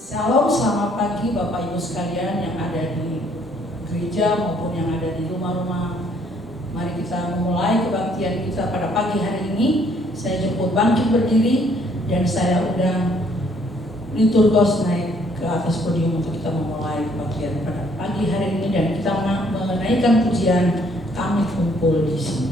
Shalom, selamat pagi Bapak Ibu sekalian yang ada di gereja maupun yang ada di rumah-rumah. Mari kita memulai kebaktian kita pada pagi hari ini. Saya jemput bangkit berdiri dan saya undang liturgos naik ke atas podium untuk kita memulai kebaktian pada pagi hari ini dan kita menaikkan pujian Kami Kumpul di Sini.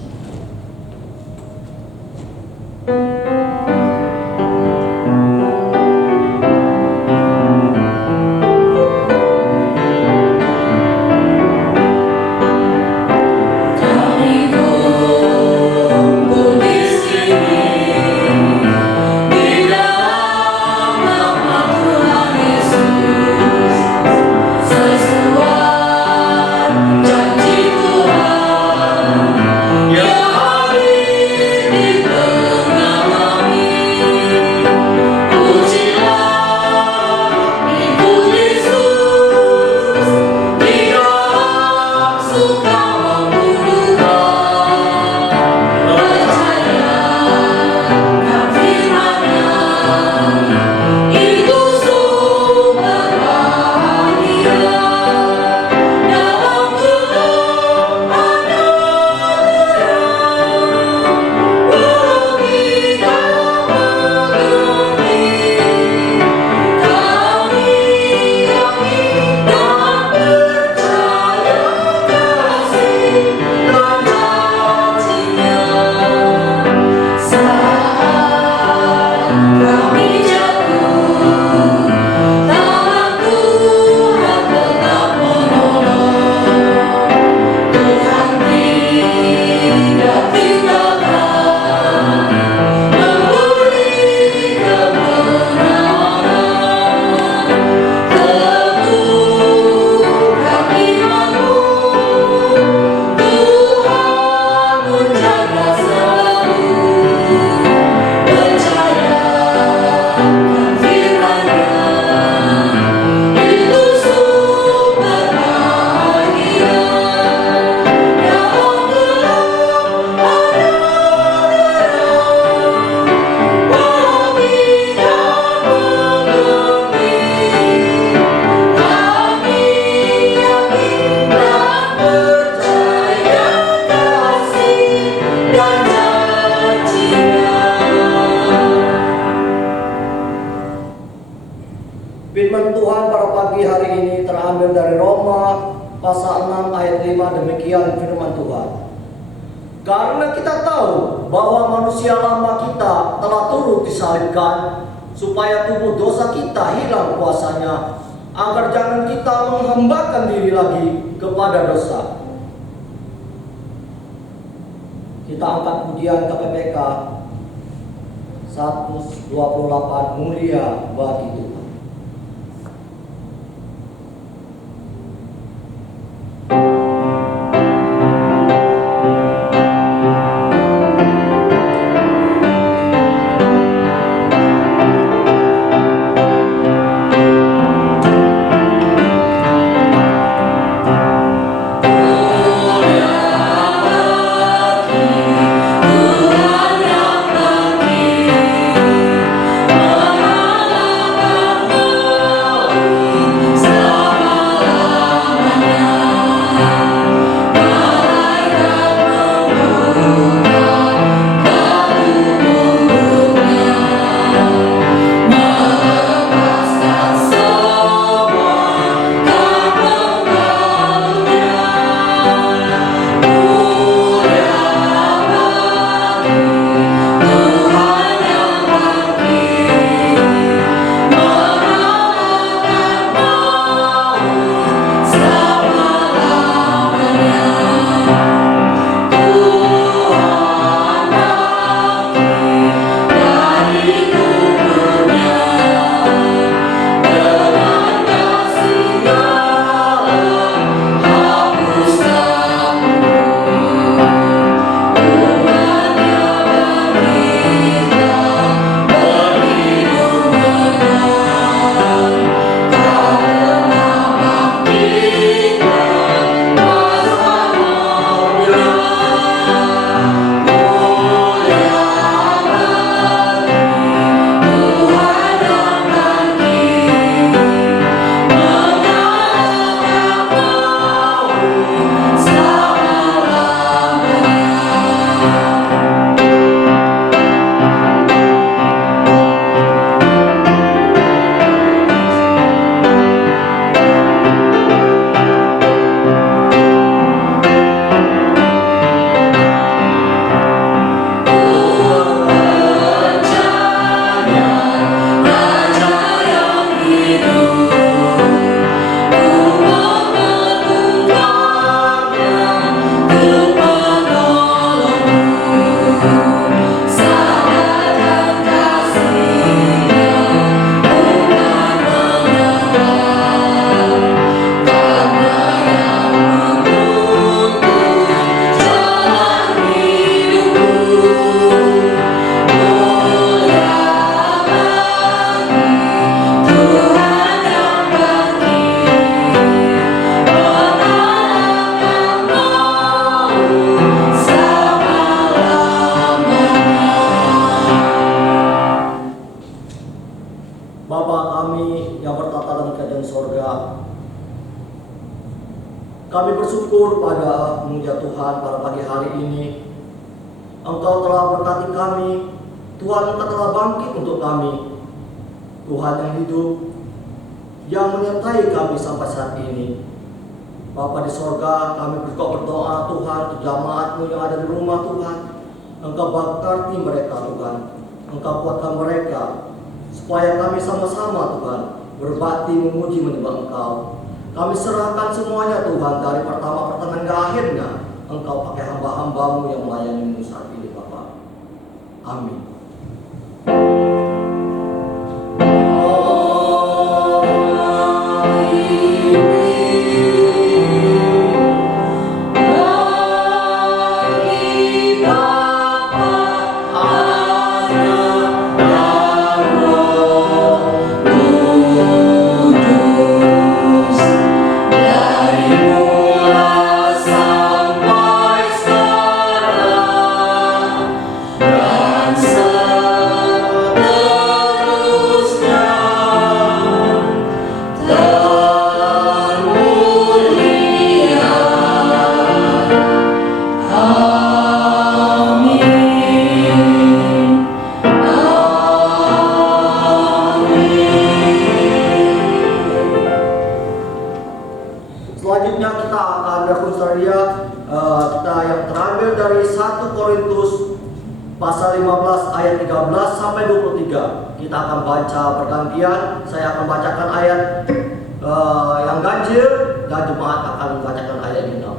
Firman Tuhan pada pagi hari ini terambil dari Roma pasal 6 ayat 5. Demikian firman Tuhan. Karena kita tahu bahwa manusia lama kita telah turut disalibkan supaya tubuh dosa kita hilang kuasanya, agar jangan kita menghambakan diri lagi kepada dosa. Kita angkat pujian KPPK 128, mulia bagi Tuhan. Mulia Kami bersyukur pada Tuhan pada pagi hari ini. Engkau telah berkati kami. Tuhan, Engkau telah bangkit untuk kami. Tuhan yang hidup, yang menyertai kami sampai saat ini. Bapa di sorga, kami berdoa Tuhan untuk jamaat-Mu yang ada di rumah Tuhan. Engkau berkati mereka Tuhan. Engkau kuatkan mereka supaya kami sama-sama Tuhan berbakti memuji menyembah Engkau. Kami serahkan semuanya Tuhan dari pertama pertengahan ke akhirnya. Engkau pakai hamba-hamba-Mu yang melayani-Mu saat ini Bapa. Amin. Selanjutnya kita akan berkusaria kita yang terambil dari 1 Korintus pasal 15 ayat 13 sampai 23. Kita akan baca pergantian. Saya akan bacakan ayat yang ganjil dan jemaat akan membacakan ayat yang genap.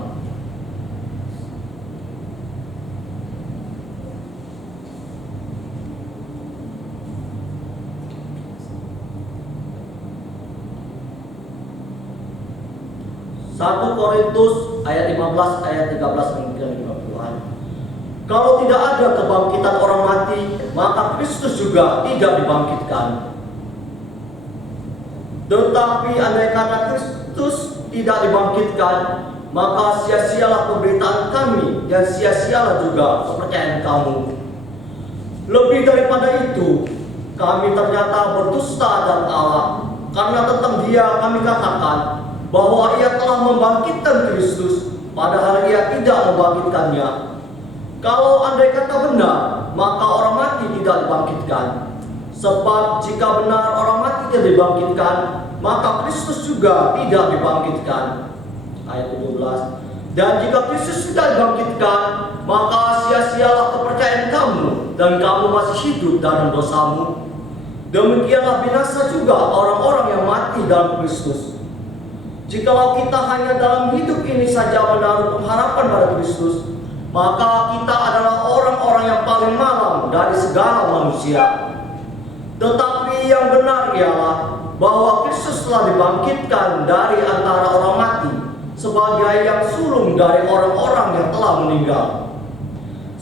Satu Korintus ayat 15 ayat 13 dan 50. Kalau tidak ada kebangkitan orang mati, maka Kristus juga tidak dibangkitkan. Tetapi andai kata Kristus tidak dibangkitkan, maka sia-sialah pemberitaan kami dan sia-sialah juga kepercayaan kamu. Lebih daripada itu, kami ternyata berdusta dan Allah, karena tentang Dia kami katakan bahwa Ia telah membangkitkan Kristus, padahal Ia tidak membangkitkannya. Kalau andai kata benar, maka orang mati tidak dibangkitkan. Sebab jika benar orang mati tidak dibangkitkan, maka Kristus juga tidak dibangkitkan. Ayat 17. Dan jika Kristus tidak dibangkitkan, maka sia-sialah kepercayaan kamu, dan kamu masih hidup dalam dosamu. Demikianlah binasa juga orang-orang yang mati dalam Kristus. Jikalau kita hanya dalam hidup ini saja menaruh pengharapan pada Kristus, maka kita adalah orang-orang yang paling malang dari segala manusia. Tetapi yang benar ialah bahwa Kristus telah dibangkitkan dari antara orang mati sebagai yang sulung dari orang-orang yang telah meninggal.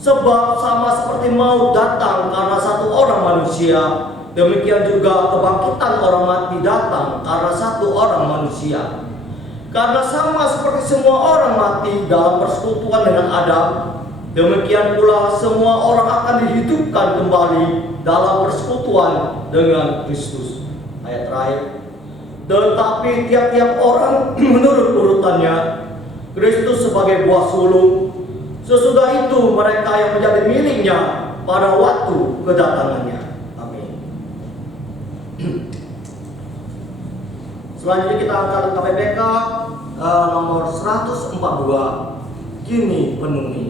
Sebab sama seperti maut datang karena satu orang manusia, demikian juga kebangkitan orang mati datang karena satu orang manusia. Karena sama seperti semua orang mati dalam persekutuan dengan Adam, demikian pula semua orang akan dihidupkan kembali dalam persekutuan dengan Kristus. Ayat terakhir. Tetapi tiap-tiap orang menurut urutannya, Kristus sebagai buah sulung, sesudah itu mereka yang menjadi miliknya pada waktu kedatangannya. Amin. Selanjutnya kita akan KPPK nomor 142. Kini penuhi.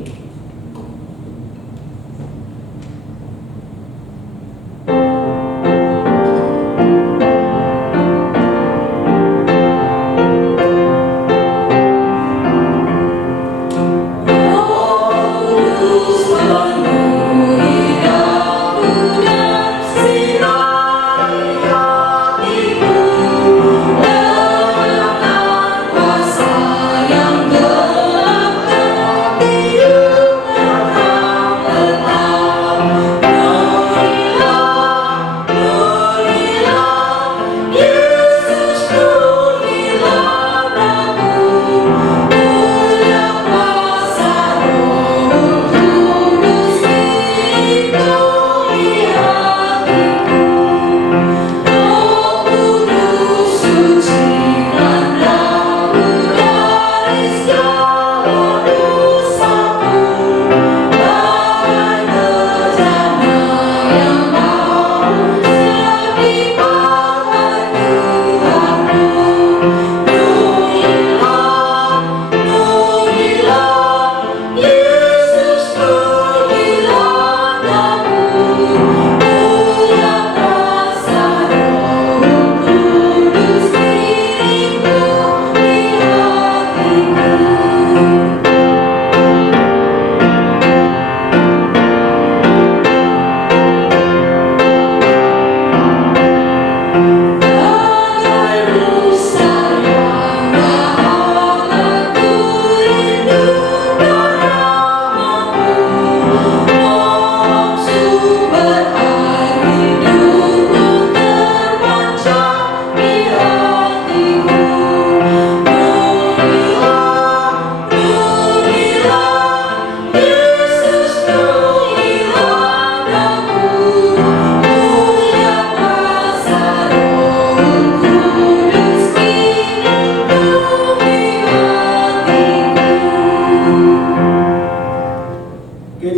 Yeah.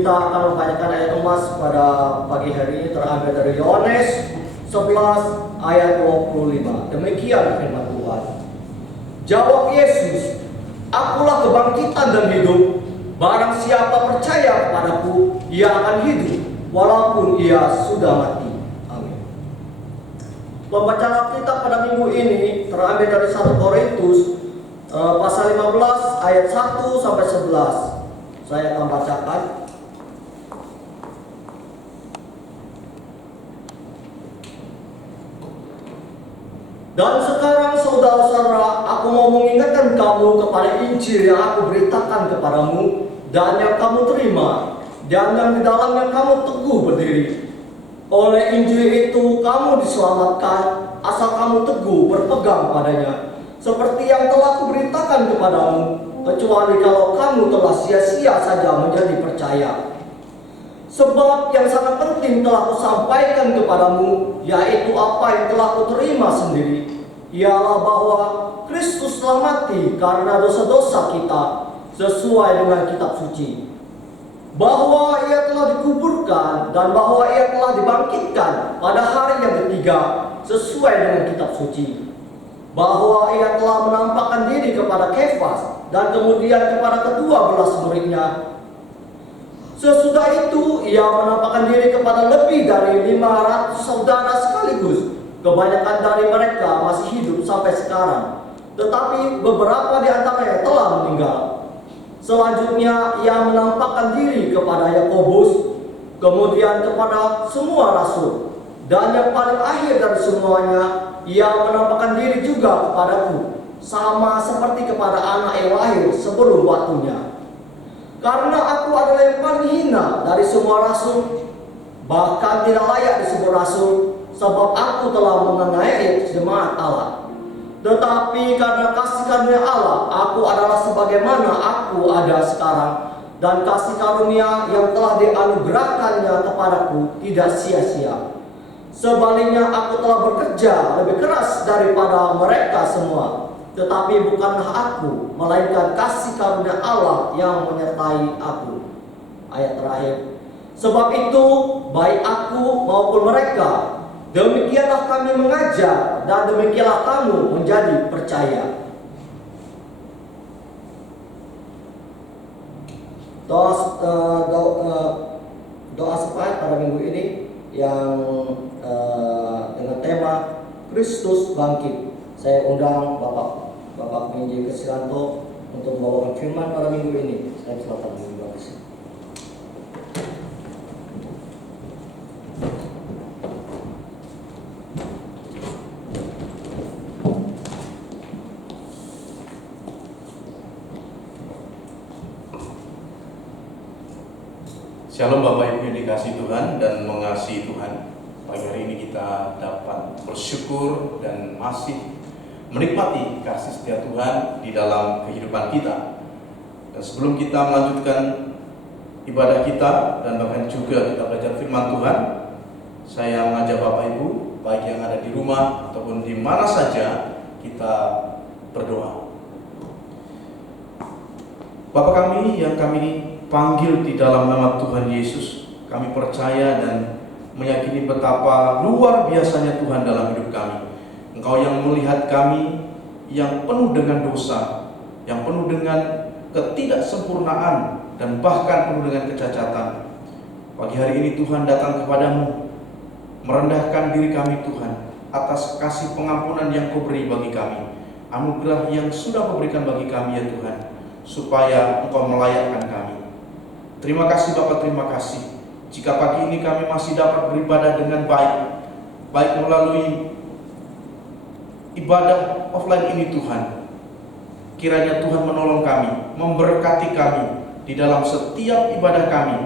Kita akan membacakan ayat emas pada pagi hari ini terambil dari Yohanes 11 ayat 25. Demikian firman Tuhan. Jawab Yesus, "Akulah kebangkitan dan hidup. Barang siapa percaya kepadaku, ia akan hidup walaupun ia sudah mati." Amin. Pembacaan Alkitab pada minggu ini terambil dari 1 Korintus pasal 15 ayat 1 sampai 11. Saya akan bacakan. Dan sekarang saudara-saudara, aku mau mengingatkan kamu kepada Injil yang aku beritakan kepadamu dan yang kamu terima, dan yang di dalamnya kamu teguh berdiri. Oleh Injil itu kamu diselamatkan asal kamu teguh berpegang padanya, seperti yang telah kuberitakan kepadamu, kecuali kalau kamu telah sia-sia saja menjadi percaya. Sebab yang sangat penting telah kusampaikan kepadamu, yaitu apa yang telah kuterima sendiri, ialah bahwa Kristus telah mati karena dosa-dosa kita sesuai dengan kitab suci, bahwa ia telah dikuburkan dan bahwa ia telah dibangkitkan pada hari yang ketiga sesuai dengan kitab suci, bahwa ia telah menampakkan diri kepada Kefas dan kemudian kepada ke-12 muridnya. Sesudah itu ia menampakkan diri kepada lebih dari 500 saudara sekaligus. Kebanyakan dari mereka masih hidup sampai sekarang, tetapi beberapa di antaranya telah meninggal. Selanjutnya ia menampakkan diri kepada Yakobus, kemudian kepada semua rasul, dan yang paling akhir dari semuanya ia menampakkan diri juga kepadaku, sama seperti kepada anak yang lahir sebelum waktunya. Karena aku adalah yang paling hina dari semua rasul, bahkan tidak layak disebut rasul, sebab aku telah menganiaya jemaat Allah. Tetapi karena kasih karunia Allah, aku adalah sebagaimana aku ada sekarang, dan kasih karunia yang telah dianugerahkannya kepadaku tidak sia-sia. Sebaliknya aku telah bekerja lebih keras daripada mereka semua. Tetapi bukanlah aku, melainkan kasih karunia Allah yang menyertai aku. Ayat terakhir. Sebab itu, baik aku maupun mereka, demikianlah kami mengajar, dan demikianlah kamu menjadi percaya. Doa sepakat pada minggu ini yang dengan tema Kristus bangkit. Saya undang Bapak Minji Kesiranto untuk membawakan firman pada minggu ini. Saya silakan terima kasih. Shalom Bapak Ibu yang dikasihi Tuhan dan mengasihi Tuhan. Pagi hari ini kita dapat bersyukur dan masih menikmati kasih setia Tuhan di dalam kehidupan kita. Dan sebelum kita melanjutkan ibadah kita dan bahkan juga kita belajar firman Tuhan, saya mengajak Bapak Ibu, baik yang ada di rumah ataupun di mana saja, kita berdoa. Bapa kami yang kami panggil di dalam nama Tuhan Yesus, kami percaya dan meyakini betapa luar biasanya Tuhan dalam hidup kami. Engkau yang melihat kami yang penuh dengan dosa, yang penuh dengan ketidaksempurnaan, dan bahkan penuh dengan kecacatan. Pagi hari ini Tuhan datang kepadamu, merendahkan diri kami Tuhan, atas kasih pengampunan yang Kau beri bagi kami, anugerah yang sudah Kau berikan bagi kami ya Tuhan, supaya Engkau melayakkan kami. Terima kasih Bapak, terima kasih. Jika pagi ini kami masih dapat beribadah dengan baik melalui ibadah offline ini Tuhan, kiranya Tuhan menolong kami, memberkati kami di dalam setiap ibadah kami.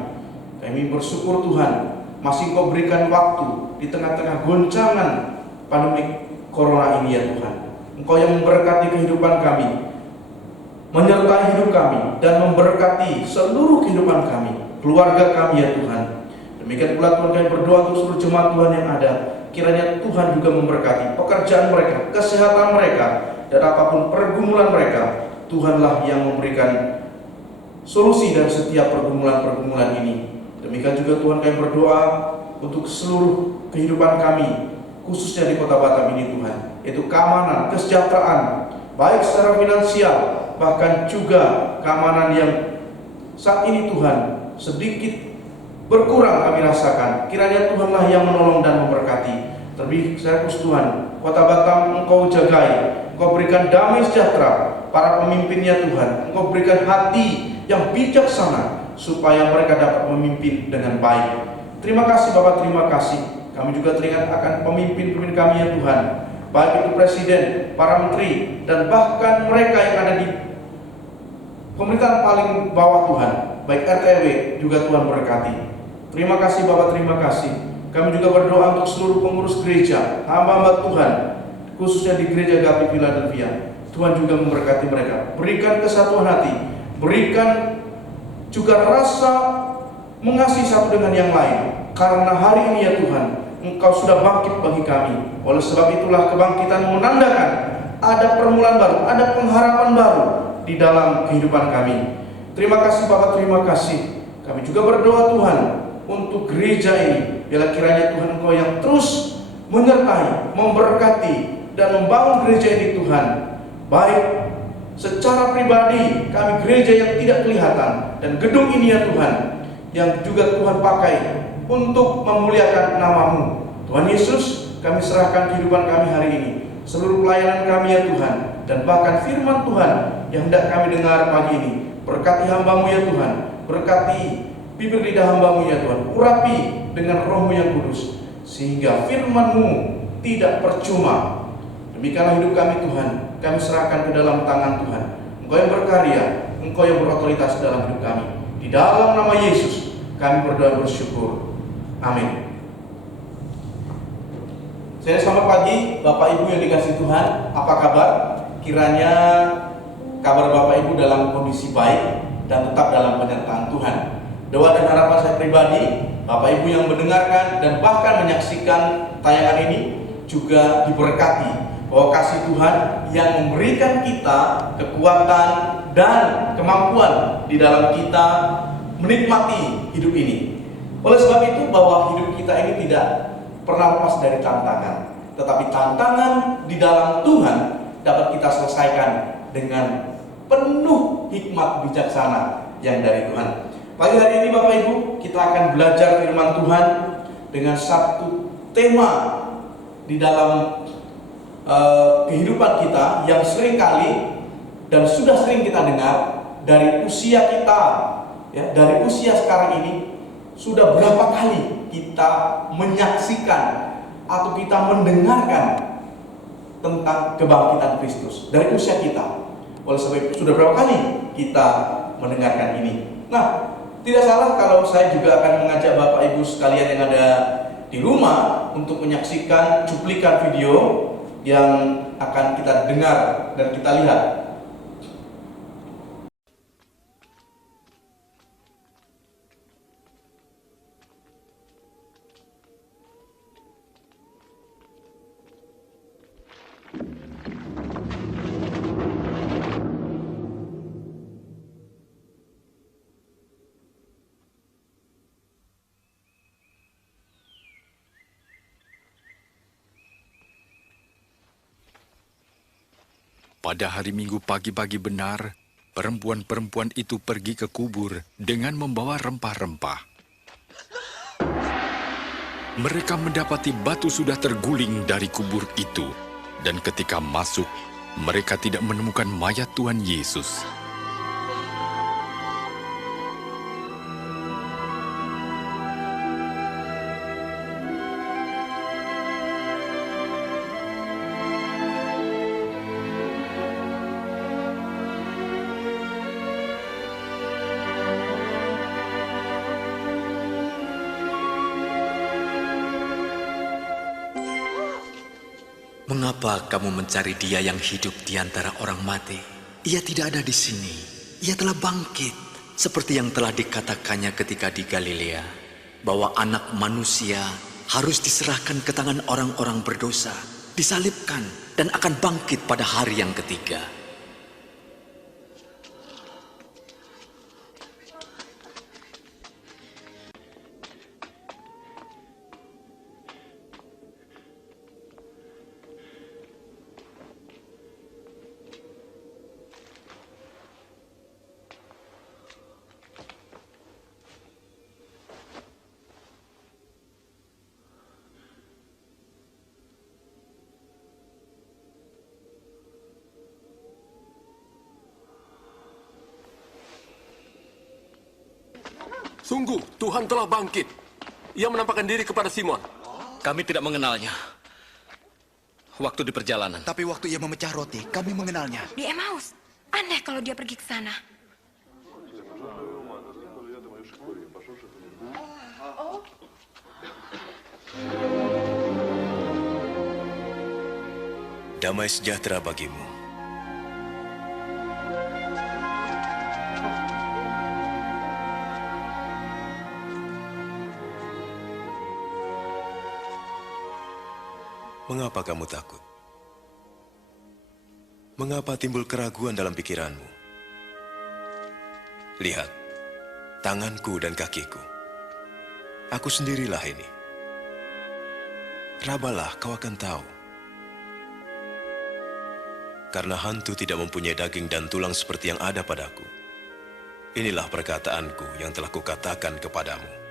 Kami bersyukur Tuhan, masih Kau berikan waktu di tengah-tengah goncangan pandemi corona ini ya Tuhan. Engkau yang memberkati kehidupan kami, menyertai hidup kami, dan memberkati seluruh kehidupan kami, keluarga kami ya Tuhan. Demikian pula Tuhan kami berdoa untuk seluruh jemaat Tuhan yang ada. Kiranya Tuhan juga memberkati pekerjaan mereka, kesehatan mereka, dan apapun pergumulan mereka, Tuhanlah yang memberikan solusi dari setiap pergumulan-pergumulan ini. Demikian juga Tuhan, kami berdoa untuk seluruh kehidupan kami, khususnya di Kota Batam ini Tuhan, yaitu keamanan, kesejahteraan, baik secara finansial, bahkan juga keamanan yang saat ini Tuhan sedikit berkurang kami rasakan. Kiranya Tuhanlah yang menolong dan memberkati. Terlebih saya khusus Tuhan, Kota Batam Engkau jagai, Engkau berikan damai sejahtera, para pemimpinnya Tuhan, Engkau berikan hati yang bijaksana supaya mereka dapat memimpin dengan baik. Terima kasih Bapak, terima kasih. Kami juga teringat akan pemimpin-pemimpin kami ya Tuhan, baik itu presiden, para menteri, dan bahkan mereka yang ada di pemerintahan paling bawah Tuhan, baik RT/RW juga Tuhan berkati. Terima kasih Bapak, terima kasih. Kami juga berdoa untuk seluruh pengurus gereja, hamba-hamba Tuhan, khususnya di gereja GAPI Philadelphia. Tuhan juga memberkati mereka. Berikan kesatuan hati, berikan juga rasa mengasihi satu dengan yang lain. Karena hari ini ya Tuhan, Engkau sudah bangkit bagi kami. Oleh sebab itulah kebangkitan menandakan ada permulaan baru, ada pengharapan baru di dalam kehidupan kami. Terima kasih Bapak, terima kasih. Kami juga berdoa Tuhan untuk gereja ini. Biarlah kiranya Tuhan Engkau yang terus menyertai, memberkati, dan membangun gereja ini Tuhan. Baik secara pribadi, kami gereja yang tidak kelihatan, dan gedung ini ya Tuhan, yang juga Tuhan pakai untuk memuliakan nama-Mu. Tuhan Yesus, kami serahkan kehidupan kami hari ini, seluruh pelayanan kami ya Tuhan, dan bahkan firman Tuhan yang hendak kami dengar pagi ini. Berkati hamba-Mu ya Tuhan, berkati bibir lidah hamba-Mu ya Tuhan, urapi dengan Roh-Mu yang kudus, sehingga firman-Mu tidak percuma. Demikianlah hidup kami Tuhan, kami serahkan ke dalam tangan Tuhan. Engkau yang berkarya, Engkau yang berotoritas dalam hidup kami. Di dalam nama Yesus kami berdoa bersyukur. Amin. Saya selamat pagi Bapak Ibu yang dikasihi Tuhan. Apa kabar? Kiranya kabar Bapak Ibu dalam kondisi baik dan tetap dalam penyertaan Tuhan. Doa dan harapan saya pribadi, Bapak Ibu yang mendengarkan dan bahkan menyaksikan tayangan ini juga diberkati, bahwa kasih Tuhan yang memberikan kita kekuatan dan kemampuan di dalam kita menikmati hidup ini. Oleh sebab itu, bahwa hidup kita ini tidak pernah lepas dari tantangan, tetapi tantangan di dalam Tuhan dapat kita selesaikan dengan penuh hikmat bijaksana yang dari Tuhan. Pagi hari ini Bapak Ibu, kita akan belajar firman Tuhan dengan satu tema di dalam kehidupan kita yang sering kali dan sudah sering kita dengar dari usia kita, ya, dari usia sekarang ini. Sudah berapa kali kita menyaksikan atau kita mendengarkan tentang kebangkitan Kristus dari usia kita? Oleh sebab itu, sudah berapa kali kita mendengarkan ini? Nah, tidak salah kalau saya juga akan mengajak Bapak Ibu sekalian yang ada di rumah untuk menyaksikan cuplikan video yang akan kita dengar dan kita lihat. Pada hari Minggu pagi-pagi benar, perempuan-perempuan itu pergi ke kubur dengan membawa rempah-rempah. Mereka mendapati batu sudah terguling dari kubur itu, dan ketika masuk, mereka tidak menemukan mayat Tuhan Yesus. Mengapa kamu mencari Dia yang hidup di antara orang mati? Ia tidak ada di sini. Ia telah bangkit, seperti yang telah dikatakannya ketika di Galilea, bahwa Anak Manusia harus diserahkan ke tangan orang-orang berdosa, disalibkan, dan akan bangkit pada hari yang ketiga. Sungguh, Tuhan telah bangkit. Ia menampakkan diri kepada Simon. Kami tidak mengenalnya. Waktu di perjalanan. Tapi waktu ia memecah roti, kami mengenalnya. Di Emmaus. Aneh kalau dia pergi ke sana. Damai sejahtera bagimu. Mengapa kamu takut? Mengapa timbul keraguan dalam pikiranmu? Lihat, tanganku dan kakiku. Aku sendirilah ini. Rabalah, kau akan tahu. Karena hantu tidak mempunyai daging dan tulang seperti yang ada padaku. Inilah perkataanku yang telah kukatakan kepadamu.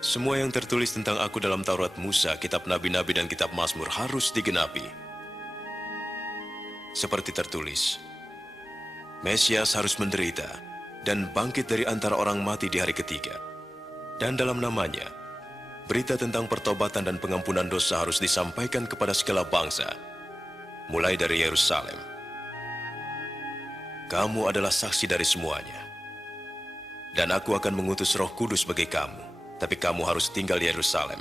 Semua yang tertulis tentang aku dalam Taurat Musa, kitab Nabi-Nabi dan kitab Mazmur harus digenapi. Seperti tertulis, Mesias harus menderita dan bangkit dari antara orang mati di hari ketiga. Dan dalam namanya, berita tentang pertobatan dan pengampunan dosa harus disampaikan kepada segala bangsa, mulai dari Yerusalem. Kamu adalah saksi dari semuanya. Dan aku akan mengutus Roh Kudus bagi kamu. Tapi kamu harus tinggal di Yerusalem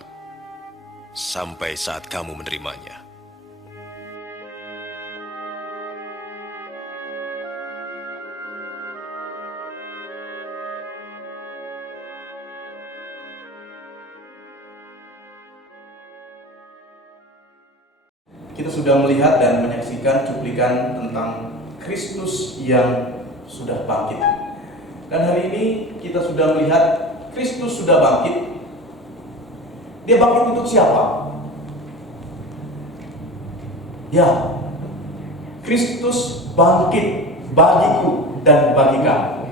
sampai saat kamu menerimanya. Kita sudah melihat dan menyaksikan cuplikan tentang Kristus yang sudah bangkit. Dan hari ini kita sudah melihat Kristus sudah bangkit. Dia bangkit untuk siapa? Ya, Kristus bangkit bagiku dan bagi kamu.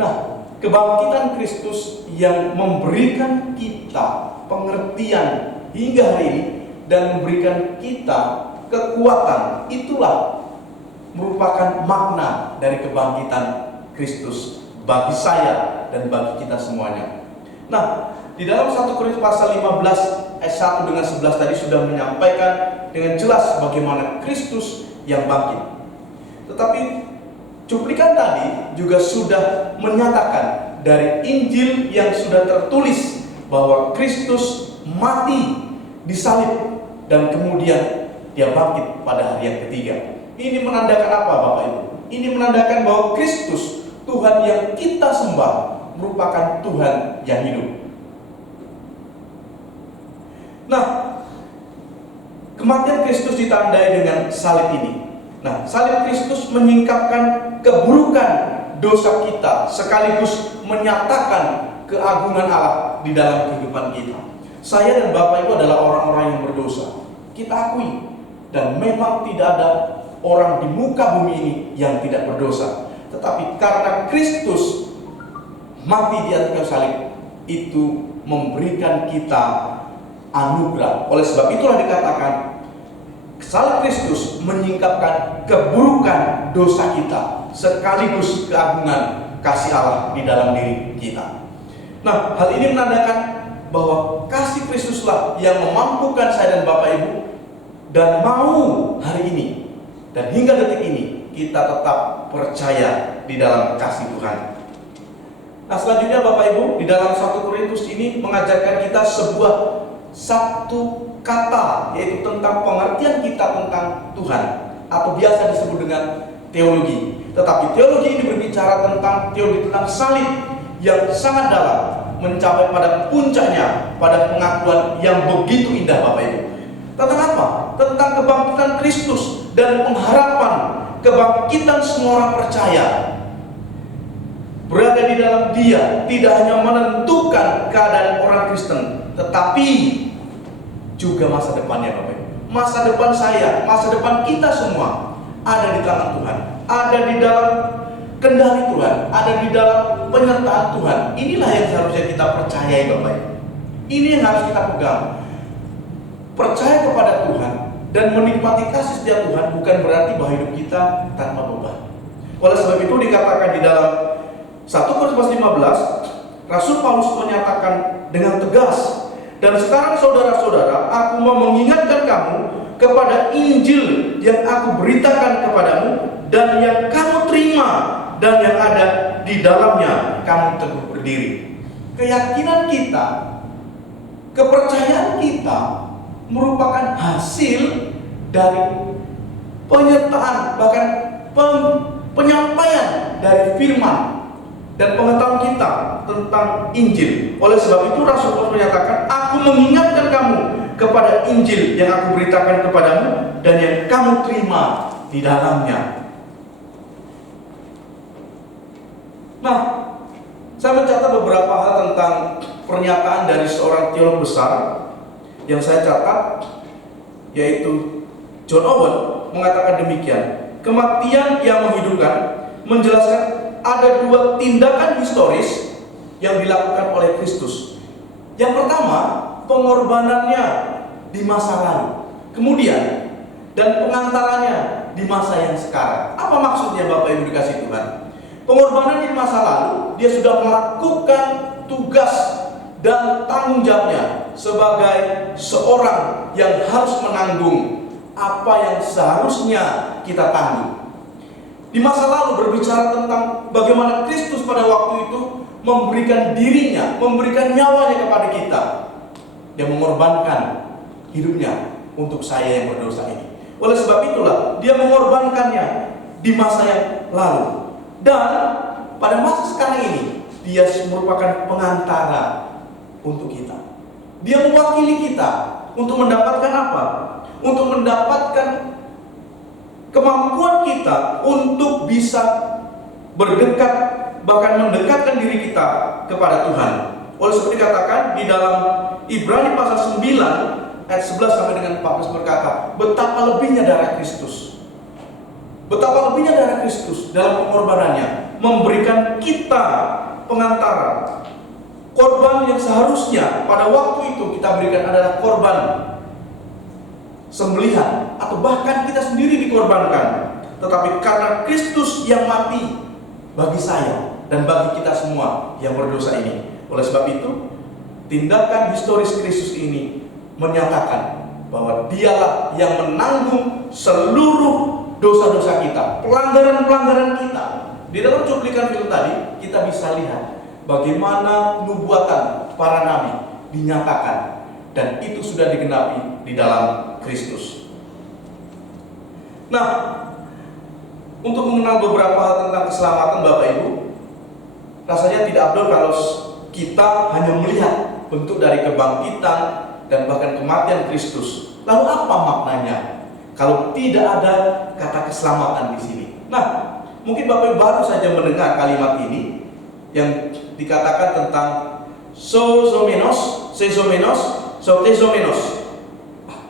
Nah, kebangkitan Kristus yang memberikan kita pengertian hingga hari ini dan memberikan kita kekuatan, itulah merupakan makna dari kebangkitan Kristus bagi saya dan bagi kita semuanya. Nah, di dalam 1 Korintus pasal 15 ayat 1 dengan 11 tadi sudah menyampaikan dengan jelas bagaimana Kristus yang bangkit. Tetapi cuplikan tadi juga sudah menyatakan dari Injil yang sudah tertulis bahwa Kristus mati disalib dan kemudian dia bangkit pada hari yang ketiga. Ini menandakan apa, Bapak Ibu? Ini menandakan bahwa Kristus, Tuhan yang kita sembah, merupakan Tuhan yang hidup. Nah, kematian Kristus ditandai dengan salib ini. Nah, salib Kristus menyingkapkan keburukan dosa kita, sekaligus menyatakan keagungan Allah di dalam kehidupan kita. Saya dan Bapak Ibu adalah orang-orang yang berdosa. Kita akui. Dan memang tidak ada orang di muka bumi ini yang tidak berdosa. Tetapi karena Kristus mati di atas kayu salib, itu memberikan kita anugerah. Oleh sebab itulah dikatakan salib Kristus menyingkapkan keburukan dosa kita, sekaligus keagungan kasih Allah di dalam diri kita. Nah, hal ini menandakan bahwa kasih Kristuslah yang memampukan saya dan Bapak Ibu, dan mau hari ini dan hingga detik ini kita tetap percaya di dalam kasih Tuhan. Nah, selanjutnya Bapak Ibu, di dalam 1 Korintus ini mengajarkan kita satu kata, yaitu tentang pengertian kita tentang Tuhan, atau biasa disebut dengan teologi. Tetapi teologi ini berbicara tentang teologi tentang salib yang sangat dalam, mencapai pada puncaknya, pada pengakuan yang begitu indah, Bapak Ibu. Tentang apa? Tentang kebangkitan Kristus dan pengharapan kebangkitan semua orang percaya. Berada di dalam Dia tidak hanya menentukan keadaan orang Kristen, tetapi juga masa depannya, Bapak Ibu. Masa depan saya, masa depan kita semua ada di tangan Tuhan, ada di dalam kendali Tuhan, ada di dalam penyertaan Tuhan. Inilah yang seharusnya kita percayai, Bapak Ibu. Ini yang harus kita pegang. Percaya kepada Tuhan dan menikmati kasih setia Tuhan bukan berarti bahwa hidup kita tanpa beban. Oleh sebab itu dikatakan di dalam 1 Korintus 15 Rasul Paulus menyatakan dengan tegas, dan sekarang saudara-saudara, aku mau mengingatkan kamu kepada Injil yang aku beritakan kepadamu dan yang kamu terima dan yang ada di dalamnya kamu teguh berdiri. Keyakinan kita, kepercayaan kita merupakan hasil dari penyertaan, bahkan penyampaian dari firman dan pengetahuan kita tentang Injil. Oleh sebab itu Rasul Paulus menyatakan, aku mengingatkan kamu kepada Injil yang aku beritakan kepadamu dan yang kamu terima di dalamnya. Nah, saya mencatat beberapa hal tentang pernyataan dari seorang teolog besar yang saya catat, yaitu John Owen mengatakan demikian. Kematian yang menghidupkan menjelaskan ada dua tindakan historis yang dilakukan oleh Kristus. Yang pertama, pengorbanannya di masa lalu. Kemudian, dan pengantarannya di masa yang sekarang. Apa maksudnya Bapak Ibu dikasih Tuhan? Pengorbanan di masa lalu, dia sudah melakukan tugas dan tanggung jawabnya sebagai seorang yang harus menanggung apa yang seharusnya kita tanggung. Di masa lalu berbicara tentang bagaimana Kristus pada waktu itu memberikan dirinya, memberikan nyawanya kepada kita. Dia mengorbankan hidupnya untuk saya yang berdosa ini. Oleh sebab itulah dia mengorbankannya di masa yang lalu. Dan pada masa sekarang ini dia merupakan pengantara untuk kita. Dia mewakili kita untuk mendapatkan apa? Untuk mendapatkan kemampuan kita untuk bisa berdekat, bahkan mendekatkan diri kita kepada Tuhan. Oleh sebab dikatakan di dalam Ibrani pasal 9 ayat 11 sampai dengan 14 berkata, betapa lebihnya darah Kristus. Betapa lebihnya darah Kristus dalam pengorbanannya memberikan kita pengantara. Korban yang seharusnya pada waktu itu kita berikan adalah korban sembelihan atau bahkan kita sendiri dikorbankan. Tetapi karena Kristus yang mati bagi saya dan bagi kita semua yang berdosa ini. Oleh sebab itu, tindakan historis Kristus ini menyatakan bahwa dialah yang menanggung seluruh dosa-dosa kita, pelanggaran-pelanggaran kita. Di dalam cuplikan film tadi, kita bisa lihat bagaimana nubuatan para nabi dinyatakan, dan itu sudah digenapi di dalam Kristus. Nah, untuk mengenal beberapa hal tentang keselamatan Bapak Ibu, rasanya tidak abdul kalau kita hanya melihat bentuk dari kebangkitan dan bahkan kematian Kristus. Lalu apa maknanya kalau tidak ada kata keselamatan di sini? Nah, mungkin Bapak Ibu baru saja mendengar kalimat ini yang dikatakan tentang sozomenos, sezomenos, sotezomenos.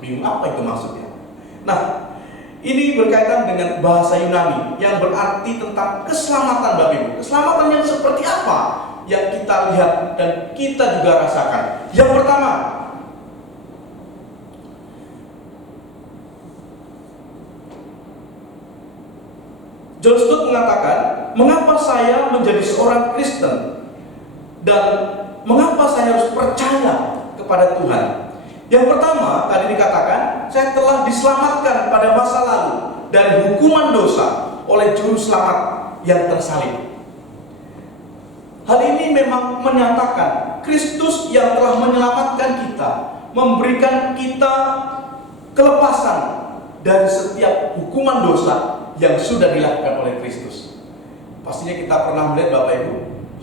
Bingung apa itu maksudnya? Nah, ini berkaitan dengan bahasa Yunani yang berarti tentang keselamatan Bapak Ibu. Keselamatan yang seperti apa yang kita lihat dan kita juga rasakan? Yang pertama, John Stott mengatakan, mengapa saya menjadi seorang Kristen dan mengapa saya harus percaya kepada Tuhan? Yang pertama, tadi dikatakan, saya telah diselamatkan pada masa lalu dari hukuman dosa oleh juru selamat yang tersalib. Hal ini memang menyatakan Kristus yang telah menyelamatkan kita, memberikan kita kelepasan dari setiap hukuman dosa yang sudah dilakukan oleh Kristus. Pastinya kita pernah melihat Bapak Ibu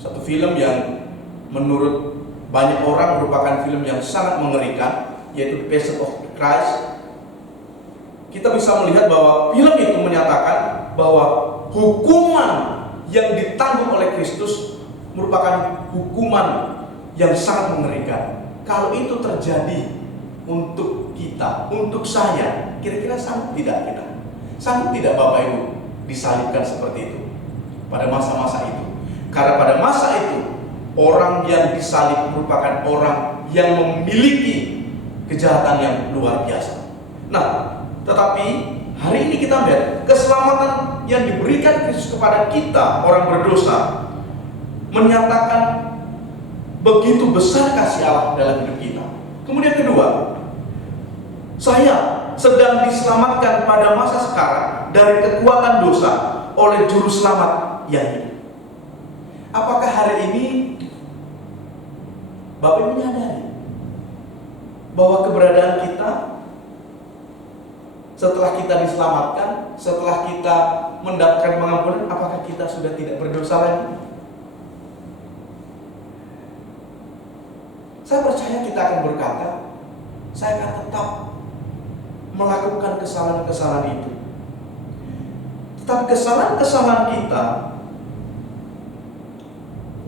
satu film yang menurut banyak orang merupakan film yang sangat mengerikan, yaitu The Passion of Christ. Kita bisa melihat bahwa film itu menyatakan bahwa hukuman yang ditanggung oleh Kristus merupakan hukuman yang sangat mengerikan. Kalau itu terjadi untuk kita, untuk saya, kira-kira sanggup tidak kita? Sanggup tidak Bapak Ibu disalibkan seperti itu pada masa-masa itu? Karena pada masa itu orang yang disalib merupakan orang yang memiliki kejahatan yang luar biasa. Nah, tetapi hari ini kita melihat keselamatan yang diberikan Kristus kepada kita orang berdosa menyatakan begitu besar kasih Allah dalam hidup kita. Kemudian kedua, saya sedang diselamatkan pada masa sekarang dari kekuatan dosa oleh juru selamat yang hidup. Apakah hari ini Bapak menyadari bahwa keberadaan kita setelah kita diselamatkan, setelah kita mendapatkan pengampunan, apakah kita sudah tidak berdosa lagi? Saya percaya kita akan berkata, saya akan tetap melakukan kesalahan-kesalahan itu. Tetapi kesalahan-kesalahan kita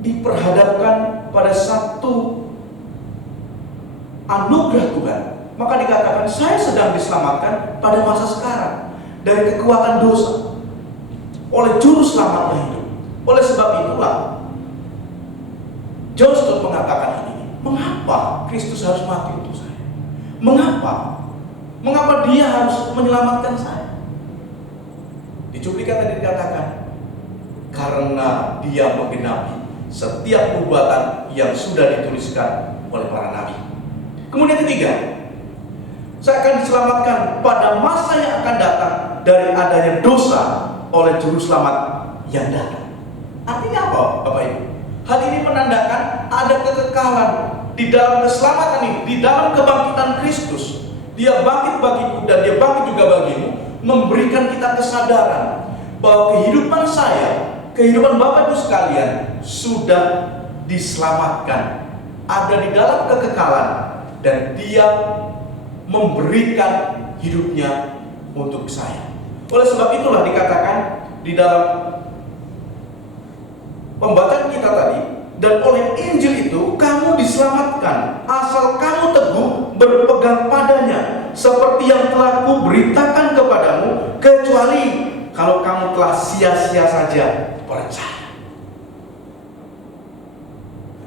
diperhadapkan pada satu anugerah Tuhan. Maka dikatakan saya sedang diselamatkan pada masa sekarang dari kekuatan dosa oleh juru selamat yang hidup. Oleh sebab itulah John Stott mengatakan ini. Mengapa Kristus harus mati untuk saya? Mengapa? Mengapa dia harus menyelamatkan saya? Di cuplikan tadi dikatakan, karena dia menggenapi setiap nubuatan yang sudah dituliskan oleh para nabi. Kemudian ketiga, saya akan diselamatkan pada masa yang akan datang dari adanya dosa oleh juru selamat yang datang. Artinya apa, Bapak Ibu? Hal ini menandakan ada kekekalan di dalam keselamatan ini, di dalam kebangkitan Kristus. Dia bangkit bagiku dan dia bangkit juga bagimu, memberikan kita kesadaran bahwa kehidupan saya, kehidupan Bapak Ibu sekalian sudah diselamatkan, ada di dalam kekekalan, dan dia memberikan hidupnya untuk saya. Oleh sebab itulah dikatakan di dalam pembacaan kita tadi, dan oleh Injil itu kamu diselamatkan asal kamu teguh berpegang padanya, seperti yang telah kuberitakan kepadamu, kecuali kalau kamu telah sia-sia saja percaya.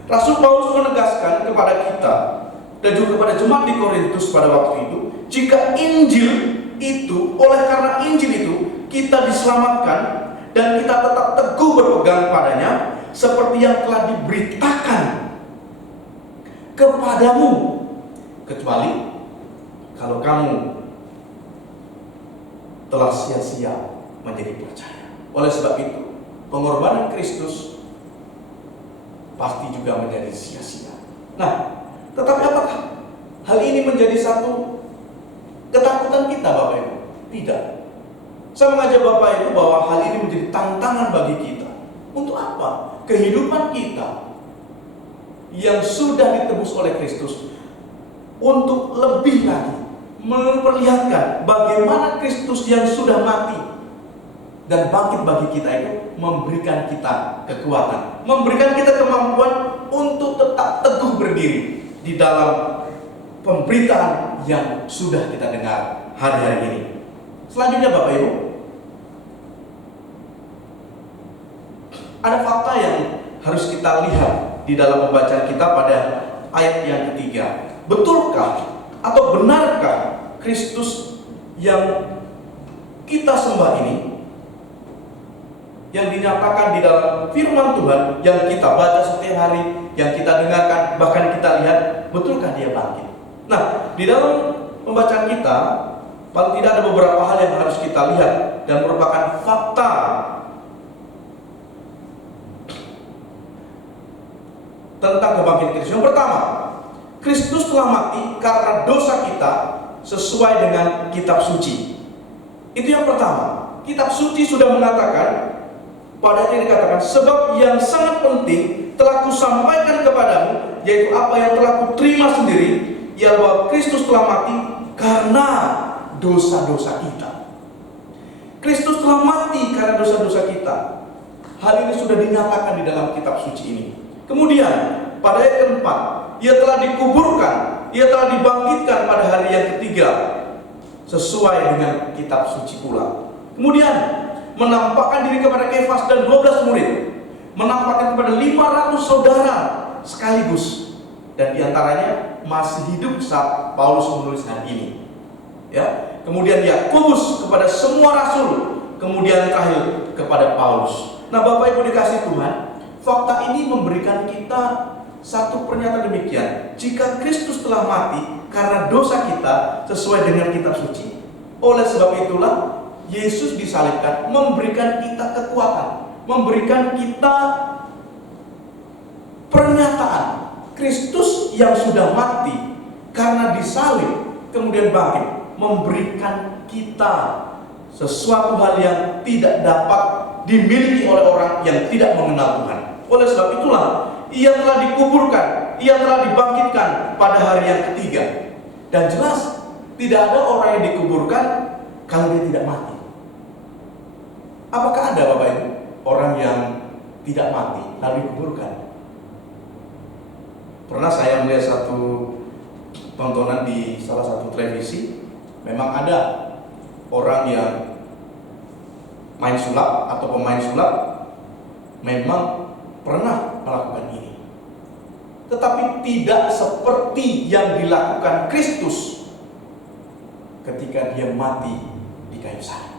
Rasul Paulus menegaskan kepada kita dan juga kepada jemaat di Korintus pada waktu itu, jika Injil itu, oleh karena Injil itu kita diselamatkan dan kita tetap teguh berpegang padanya, seperti yang telah diberitakan kepadamu, kecuali kalau kamu telah sia-sia menjadi percaya. Oleh sebab itu, pengorbanan Kristus pasti juga menjadi sia-sia. Nah, tetapi apakah hal ini menjadi satu ketakutan kita, Bapak Ibu? Tidak. Saya mengajak Bapak Ibu bahwa hal ini menjadi tantangan bagi kita. Untuk apa? Kehidupan kita yang sudah ditebus oleh Kristus, untuk lebih lagi memperlihatkan bagaimana Kristus yang sudah mati dan bangkit bagi kita itu memberikan kita kekuatan, memberikan kita kemampuan untuk tetap teguh berdiri di dalam pemberitaan yang sudah kita dengar hari-hari ini. Selanjutnya Bapak Ibu, ada fakta yang harus kita lihat di dalam pembacaan kita pada ayat yang ketiga. Betulkah atau benarkah Kristus yang kita sembah ini, yang dinyatakan di dalam firman Tuhan yang kita baca setiap hari, yang kita dengarkan, bahkan kita lihat, betulkah dia bangkit? Nah, di dalam pembacaan kita paling tidak ada beberapa hal yang harus kita lihat dan merupakan fakta tentang kebangkitan Kristus. Yang pertama, Kristus telah mati karena dosa kita sesuai dengan kitab suci. Itu yang pertama. Kitab suci sudah mengatakan, pada yang dikatakan, sebab yang sangat penting telah kusampaikan kepadamu, yaitu apa yang telah kuterima sendiri, ialah bahwa Kristus telah mati karena dosa-dosa kita. Kristus telah mati karena dosa-dosa kita. Hal ini sudah dinyatakan di dalam kitab suci ini. Kemudian pada ayat keempat, ia telah dikuburkan, ia telah dibangkitkan pada hari yang ketiga, sesuai dengan kitab suci pula. Kemudian menampakkan diri kepada Kefas dan 12 murid, menampakkan kepada 500 saudara sekaligus, dan diantaranya masih hidup saat Paulus menulis hal ini. Ya, kemudian Yakobus kepada semua rasul, kemudian terakhir kepada Paulus. Nah, Bapak Ibu dikasih Tuhan, fakta ini memberikan kita satu pernyataan demikian, jika Kristus telah mati karena dosa kita sesuai dengan kitab suci, oleh sebab itulah Yesus disalibkan, memberikan kita kekuatan, memberikan kita pernyataan Kristus yang sudah mati karena disalib kemudian bangkit, memberikan kita sesuatu hal yang tidak dapat dimiliki oleh orang yang tidak mengenal Tuhan. Oleh sebab itulah Ia telah dikuburkan, Ia telah dibangkitkan pada hari yang ketiga. Dan jelas tidak ada orang yang dikuburkan kalau dia tidak mati. Apakah ada Bapak Ibu orang yang tidak mati lalu dikuburkan? Pernah saya melihat satu tontonan di salah satu televisi, memang ada orang yang main sulap atau pemain sulap memang pernah melakukan ini, tetapi tidak seperti yang dilakukan Kristus ketika dia mati di kayu salib.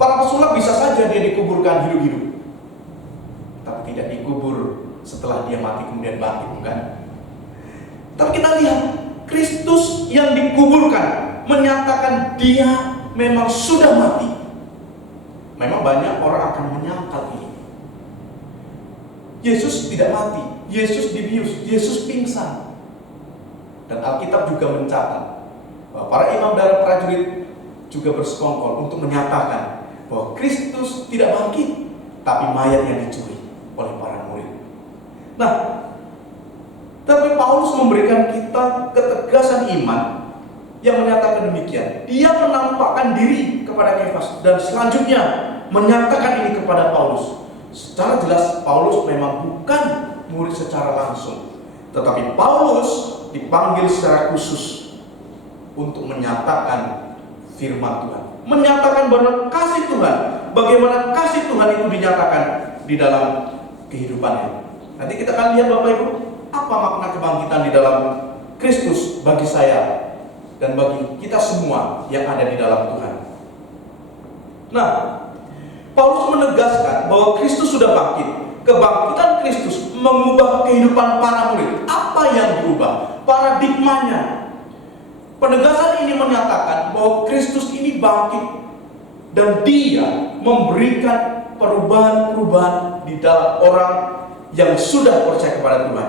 Para pesulap bisa saja dia dikuburkan hidup-hidup, tapi tidak dikubur setelah dia mati kemudian bangkit, bukan? Tapi kita lihat Kristus yang dikuburkan menyatakan dia memang sudah mati. Memang banyak orang akan menyangkal ini. Yesus tidak mati, Yesus dibius, Yesus pingsan. Dan Alkitab juga mencatat bahwa para imam dan prajurit juga bersekongkol untuk menyatakan bahwa Kristus tidak bangkit, tapi mayat yang dicuri oleh para murid. Nah, tapi Paulus memberikan kita ketegasan iman yang menyatakan demikian. Dia menampakkan diri kepada Kefas dan selanjutnya menyatakan ini kepada Paulus. Secara jelas Paulus memang bukan murid secara langsung, tetapi Paulus dipanggil secara khusus untuk menyatakan firman Tuhan, menyatakan bahwa kasih Tuhan, bagaimana kasih Tuhan itu dinyatakan di dalam kehidupannya. Nanti kita akan lihat Bapak Ibu, apa makna kebangkitan di dalam Kristus bagi saya dan bagi kita semua yang ada di dalam Tuhan. Nah, Paulus menegaskan bahwa Kristus sudah bangkit. Kebangkitan Kristus mengubah kehidupan para murid. Apa yang berubah? Paradigmanya. Penegasan ini menyatakan bahwa Kristus ini bangkit dan Dia memberikan perubahan-perubahan di dalam orang yang sudah percaya kepada Tuhan.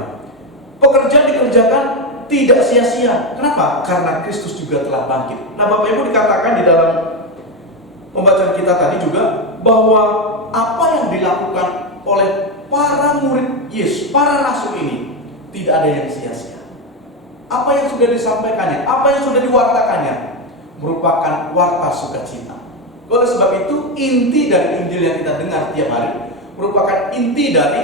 Pekerjaan dikerjakan tidak sia-sia. Kenapa? Karena Kristus juga telah bangkit. Nah, Bapak Ibu, dikatakan di dalam pembacaan kita tadi juga bahwa apa yang dilakukan oleh para murid Yesus, para rasul ini, tidak ada yang sia-sia. Apa yang sudah disampaikannya, apa yang sudah diwartakannya, merupakan warta sukacita. Oleh sebab itu, inti dari Injil yang kita dengar tiap hari merupakan inti dari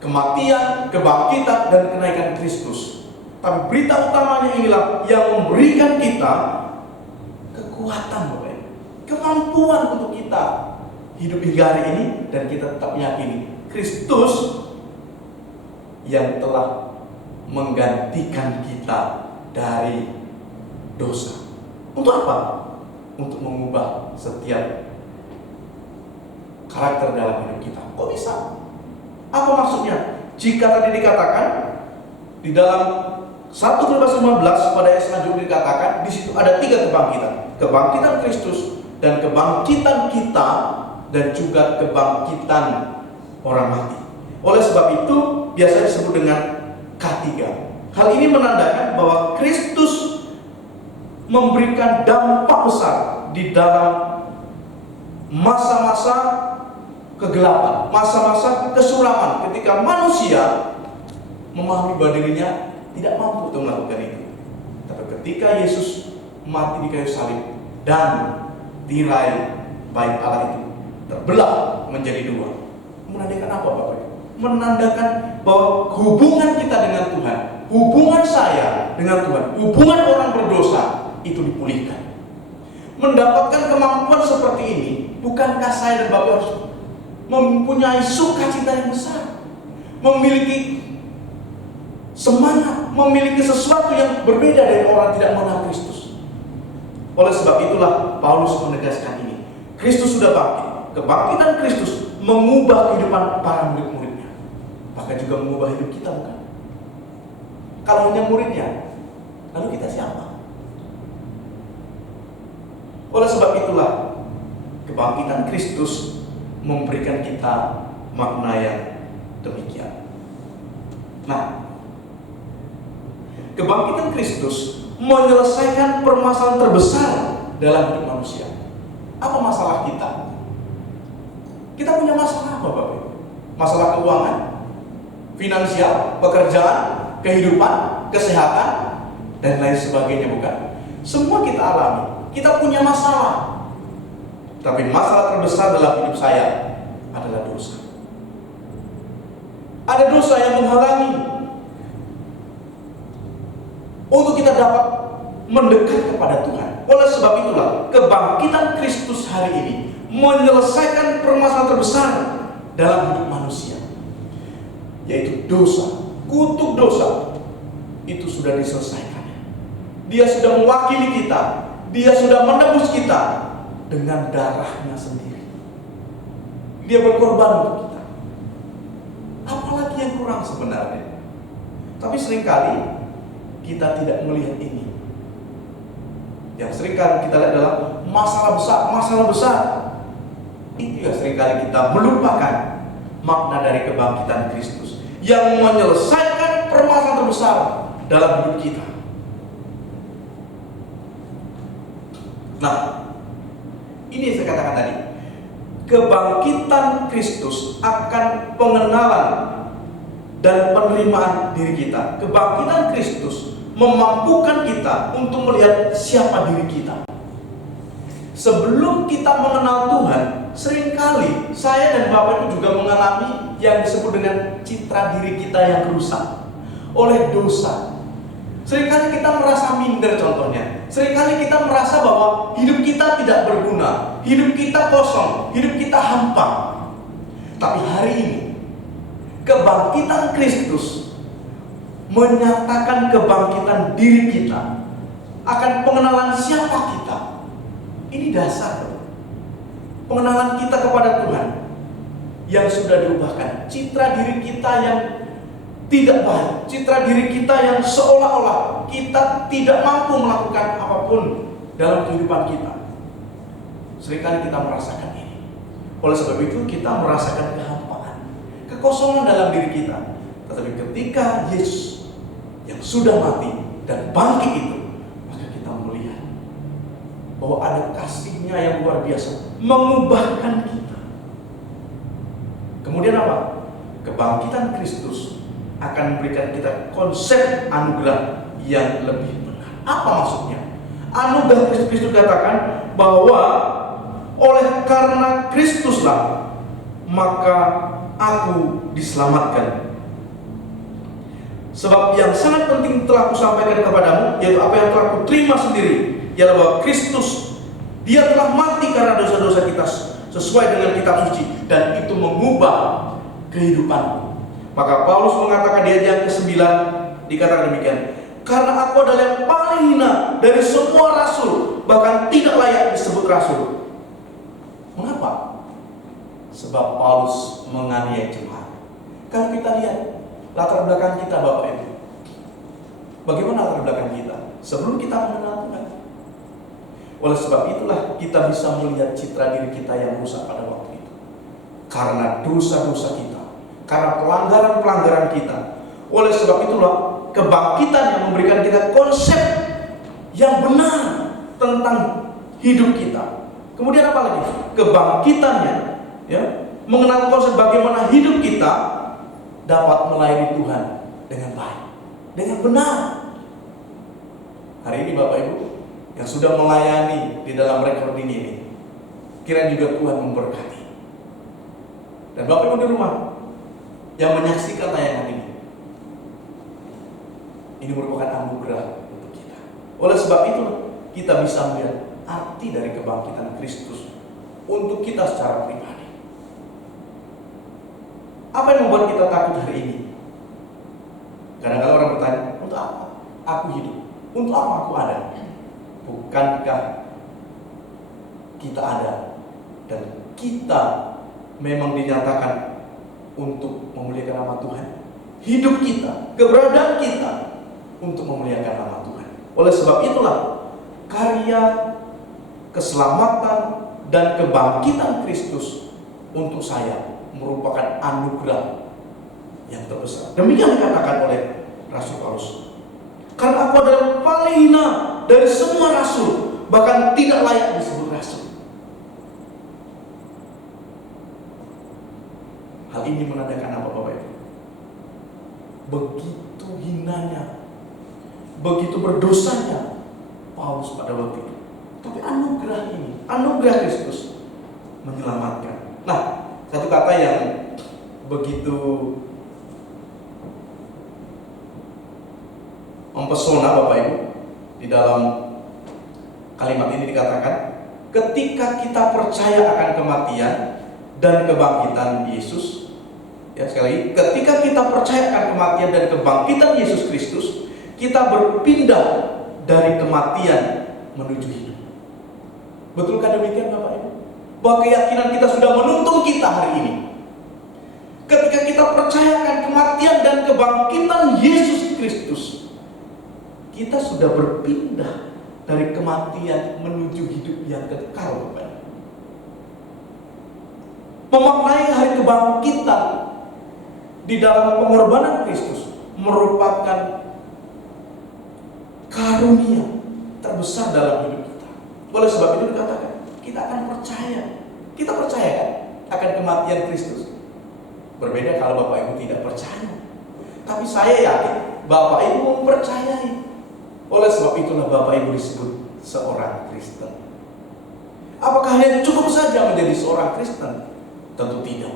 kematian, kebangkitan, dan kenaikan Kristus. Tapi berita utamanya inilah yang memberikan kita kekuatan, Bapak, kemampuan untuk kita hidup hingga hari ini, dan kita tetap meyakini Kristus yang telah menggantikan kita dari dosa. Untuk apa? Untuk mengubah setiap karakter dalam hidup kita. Kok bisa? Apa maksudnya? Jika tadi dikatakan di dalam 1 Korintus 15 pada ayat selanjutnya dikatakan di situ ada 3 kebangkitan. Kebangkitan Kristus dan kebangkitan kita dan juga kebangkitan orang mati. Oleh sebab itu biasanya disebut dengan K3. Hal ini menandakan bahwa Kristus memberikan dampak besar di dalam masa-masa kegelapan, masa-masa kesuraman, ketika manusia memahami bahwa dirinya tidak mampu untuk melakukan itu. Tapi ketika Yesus mati di kayu salib dan tirai bait Allah itu terbelah menjadi 2, menandakan apa, Bapak? Menandakan bahwa hubungan kita dengan Tuhan, hubungan saya dengan Tuhan, hubungan orang berdosa itu dipulihkan. Mendapatkan kemampuan seperti ini, bukankah saya dan Bapak harus mempunyai sukacita yang besar, memiliki semangat, memiliki sesuatu yang berbeda dari orang tidak mengenal Kristus. Oleh sebab itulah Paulus menegaskan ini. Kristus sudah bangkit. Kebangkitan Kristus mengubah kehidupan para murid-muridnya. Bahkan maka juga mengubah hidup kita, bukan? Kalau hanya muridnya, lalu kita siapa? Oleh sebab itulah kebangkitan Kristus memberikan kita makna yang demikian. Nah, kebangkitan Kristus menyelesaikan permasalahan terbesar dalam hidup manusia. Apa masalah kita? Kita punya masalah apa, Bapak? Masalah keuangan, finansial, pekerjaan, kehidupan, kesehatan, dan lain sebagainya, bukan? Semua kita alami. Kita punya masalah. Tapi masalah terbesar dalam hidup saya adalah dosa. Ada dosa yang menghalangi untuk kita dapat mendekat kepada Tuhan. Oleh sebab itulah kebangkitan Kristus hari ini menyelesaikan permasalahan terbesar dalam hidup manusia, yaitu dosa. Kutuk dosa itu sudah diselesaikan. Dia sudah mewakili kita. Dia sudah menebus kita dengan darahnya sendiri. Dia berkorban untuk kita. Apalagi yang kurang sebenarnya? Tapi seringkali kita tidak melihat ini. Yang seringkali kita lihat adalah masalah besar. Itu yang seringkali kita melupakan makna dari kebangkitan Kristus yang menyelesaikan permasalahan terbesar dalam hidup kita. Nah, ini yang saya katakan tadi. Kebangkitan Kristus akan pengenalan dan penerimaan diri kita. Kebangkitan Kristus memampukan kita untuk melihat siapa diri kita. Sebelum kita mengenal Tuhan, seringkali saya dan Bapak itu juga mengalami yang disebut dengan citra diri kita yang rusak oleh dosa. Seringkali kita merasa minder, contohnya. Seringkali kita merasa bahwa hidup kita tidak berguna, hidup kita kosong, hidup kita hampa. Tapi hari ini, kebangkitan Kristus menyatakan kebangkitan diri kita, akan pengenalan siapa kita. Ini dasar, pengenalan kita kepada Tuhan yang sudah diubahkan. Citra diri kita yang tidak baik, citra diri kita yang seolah-olah kita tidak mampu melakukan apapun dalam kehidupan kita. Seringkali kita merasakan ini. Oleh sebab itu kita merasakan kehampaan, kekosongan dalam diri kita. Tetapi ketika Yesus yang sudah mati dan bangkit itu, maka kita melihat bahwa ada kasih-Nya yang luar biasa mengubahkan kita. Kemudian apa? Kebangkitan Kristus akan memberikan kita konsep anugerah yang lebih benar. Apa maksudnya? Anugerah Kristus katakan bahwa oleh karena Kristuslah maka aku diselamatkan. Sebab yang sangat penting telah kusampaikan kepadamu, yaitu apa yang telah kuterima sendiri, ialah bahwa Kristus, Dia telah mati karena dosa-dosa kita sesuai dengan kitab suci, dan itu mengubah kehidupanku. Maka Paulus mengatakan di ayat yang ke-9 dikatakan demikian, karena aku adalah yang paling hina dari semua rasul, bahkan tidak layak disebut rasul. Mengapa? Sebab Paulus menganiaya jemaat. Kalau kita lihat latar belakang kita, Bapak Ibu, bagaimana latar belakang kita sebelum kita mengenal Tuhan? Oleh sebab itulah kita bisa melihat citra diri kita yang rusak pada waktu itu, karena dosa-dosa kita, karena pelanggaran-pelanggaran kita. Oleh sebab itulah kebangkitan yang memberikan kita konsep yang benar tentang hidup kita. Kemudian apa lagi? Kebangkitannya ya, mengenal konsep bagaimana hidup kita dapat melayani Tuhan dengan baik, dengan benar. Hari ini Bapak Ibu yang sudah melayani di dalam recording ini, kiranya juga Tuhan memberkati. Dan Bapak Ibu di rumah yang menyaksikan tayangan ini merupakan anugerah untuk kita. Oleh sebab itu kita bisa melihat arti dari kebangkitan Kristus untuk kita secara pribadi. Apa yang membuat kita takut hari ini? Kadang-kadang orang bertanya, untuk apa aku hidup? Untuk apa aku ada? Bukankah kita ada dan kita memang dinyatakan untuk memuliakan nama Tuhan. Hidup kita, keberadaan kita untuk memuliakan nama Tuhan. Oleh sebab itulah karya keselamatan dan kebangkitan Kristus untuk saya merupakan anugerah yang terbesar. Demikian dikatakan oleh Rasul Paulus. Karena aku adalah paling hina dari semua rasul, bahkan tidak layak disebut rasul. Hal ini menandakan apa, Bapak Ibu? Begitu hinanya, begitu berdosanya Paulus pada waktu itu. Tapi anugerah ini, anugerah Kristus menyelamatkan. Nah, satu kata yang begitu mempesona Bapak Ibu di dalam kalimat ini dikatakan, ketika kita percaya akan kematian dan kebangkitan Yesus, ya sekali lagi, ketika kita percaya akan kematian dan kebangkitan Yesus Kristus, kita berpindah dari kematian menuju hidup. Betulkah demikian Bapak Ibu? Bahwa keyakinan kita sudah menuntun kita hari ini. Ketika kita percaya akan kematian dan kebangkitan Yesus Kristus, kita sudah berpindah dari kematian menuju hidup yang kekal, Bapak Ibu. Memaknai hari kebangkitan di dalam pengorbanan Kristus merupakan karunia terbesar dalam hidup kita. Oleh sebab itu dikatakan, kita akan percaya. Kita percaya kan akan kematian Kristus. Berbeda kalau Bapak Ibu tidak percaya. Tapi saya yakin Bapak Ibu mempercayai. Oleh sebab itulah Bapak Ibu disebut seorang Kristen. Apakah hanya cukup saja menjadi seorang Kristen? Tentu tidak.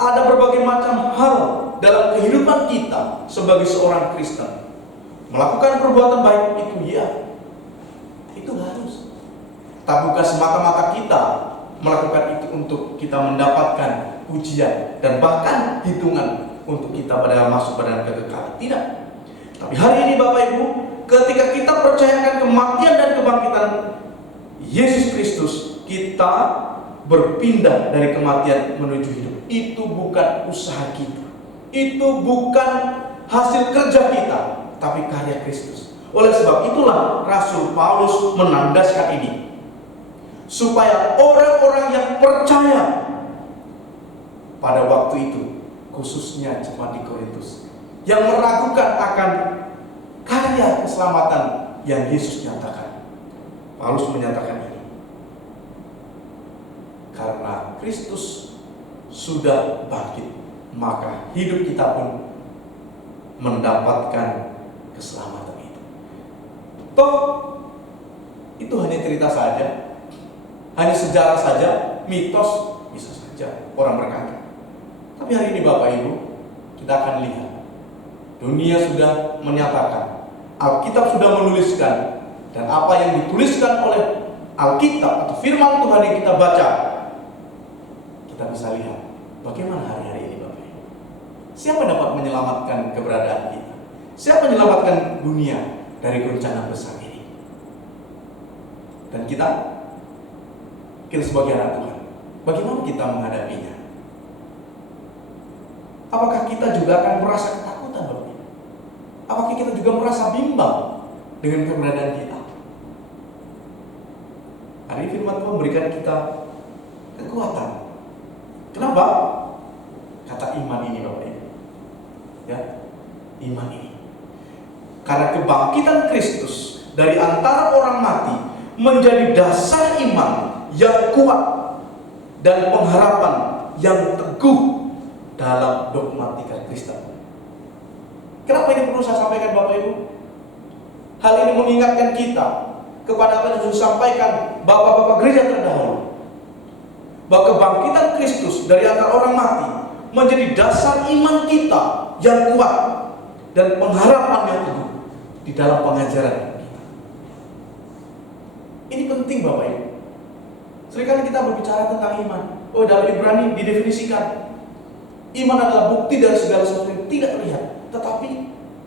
Ada berbagai macam hal dalam kehidupan kita sebagai seorang Kristen. Melakukan perbuatan baik itu ya, itu harus. Tapi bukan semata-mata kita melakukan itu untuk kita mendapatkan pujian dan bahkan hitungan untuk kita pada masuk pada kekekalan. Tidak. Tapi hari ini Bapak Ibu, ketika kita percayakan kematian dan kebangkitan Yesus Kristus, kita berpindah dari kematian menuju hidup. Itu bukan usaha kita, itu bukan hasil kerja kita, tapi karya Kristus. Oleh sebab itulah Rasul Paulus menandaskan ini, supaya orang-orang yang percaya pada waktu itu, khususnya jemaat di Korintus, yang meragukan akan karya keselamatan yang Yesus nyatakan, Paulus menyatakan ini, karena Kristus sudah bangkit, maka hidup kita pun mendapatkan keselamatan itu. Toh itu hanya cerita saja, hanya sejarah saja, mitos, bisa saja orang berkata. Tapi hari ini Bapak Ibu, kita akan lihat, dunia sudah menyatakan, Alkitab sudah menuliskan, dan apa yang dituliskan oleh Alkitab atau firman Tuhan yang kita baca, kita bisa lihat bagaimana hari-hari ini Bapak Ibu. Siapa dapat menyelamatkan keberadaan kita? Siapa menyelamatkan dunia dari rencana besar ini? Dan kita sebagai anak Tuhan, bagaimana kita menghadapinya? Apakah kita juga akan merasa ketakutan Bapak Ibu? Apakah kita juga merasa bimbang dengan keberadaan kita? Hari ini firman Tuhan memberikan kita kekuatan. Kenapa? Kata iman ini Bapak Ibu. Ya, iman ini. Karena kebangkitan Kristus dari antara orang mati menjadi dasar iman yang kuat dan pengharapan yang teguh dalam dogmatika Kristen. Kenapa ini perlu saya sampaikan Bapak Ibu? Hal ini mengingatkan kita kepada apa yang sudah disampaikan Bapak-bapak gereja terdahulu, bahwa kebangkitan Kristus dari antara orang mati menjadi dasar iman kita yang kuat dan pengharapan yang teguh di dalam pengajaran kita. Ini penting Bapak Ibu. Seringkali kita berbicara tentang iman. Oh, dalam Ibrani didefinisikan, iman adalah bukti dari segala sesuatu yang tidak terlihat, tetapi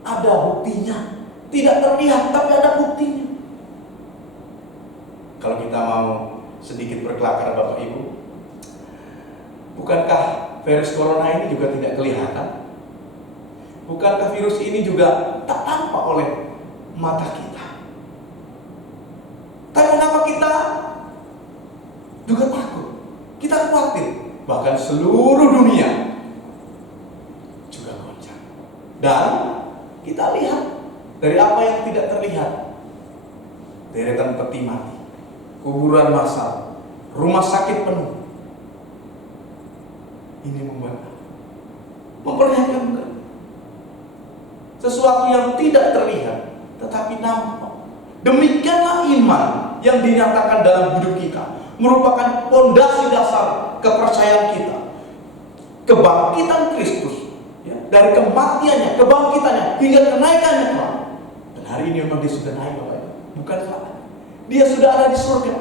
ada buktinya. Tidak terlihat, tapi ada buktinya. Kalau kita mau sedikit berkelakar Bapak Ibu, bukankah virus corona ini juga tidak kelihatan? Bukankah virus ini juga tak tampak oleh mata kita? Tapi kenapa kita juga takut? Kita khawatir. Bahkan seluruh dunia juga goncang. Dan kita lihat dari apa yang tidak terlihat. Deretan peti mati, kuburan massal, rumah sakit penuh. Ini memperlihatkan bukan? Sesuatu yang tidak terlihat tetapi nampak. Demikianlah iman yang dinyatakan dalam hidup kita, merupakan pondasi dasar kepercayaan kita. Kebangkitan Kristus, ya, dari kematiannya, kebangkitannya hingga kenaikannya kelak. Dan hari ini memang dia sudah naik, Bapak Ibu. Bukan salah. Dia sudah ada di surga.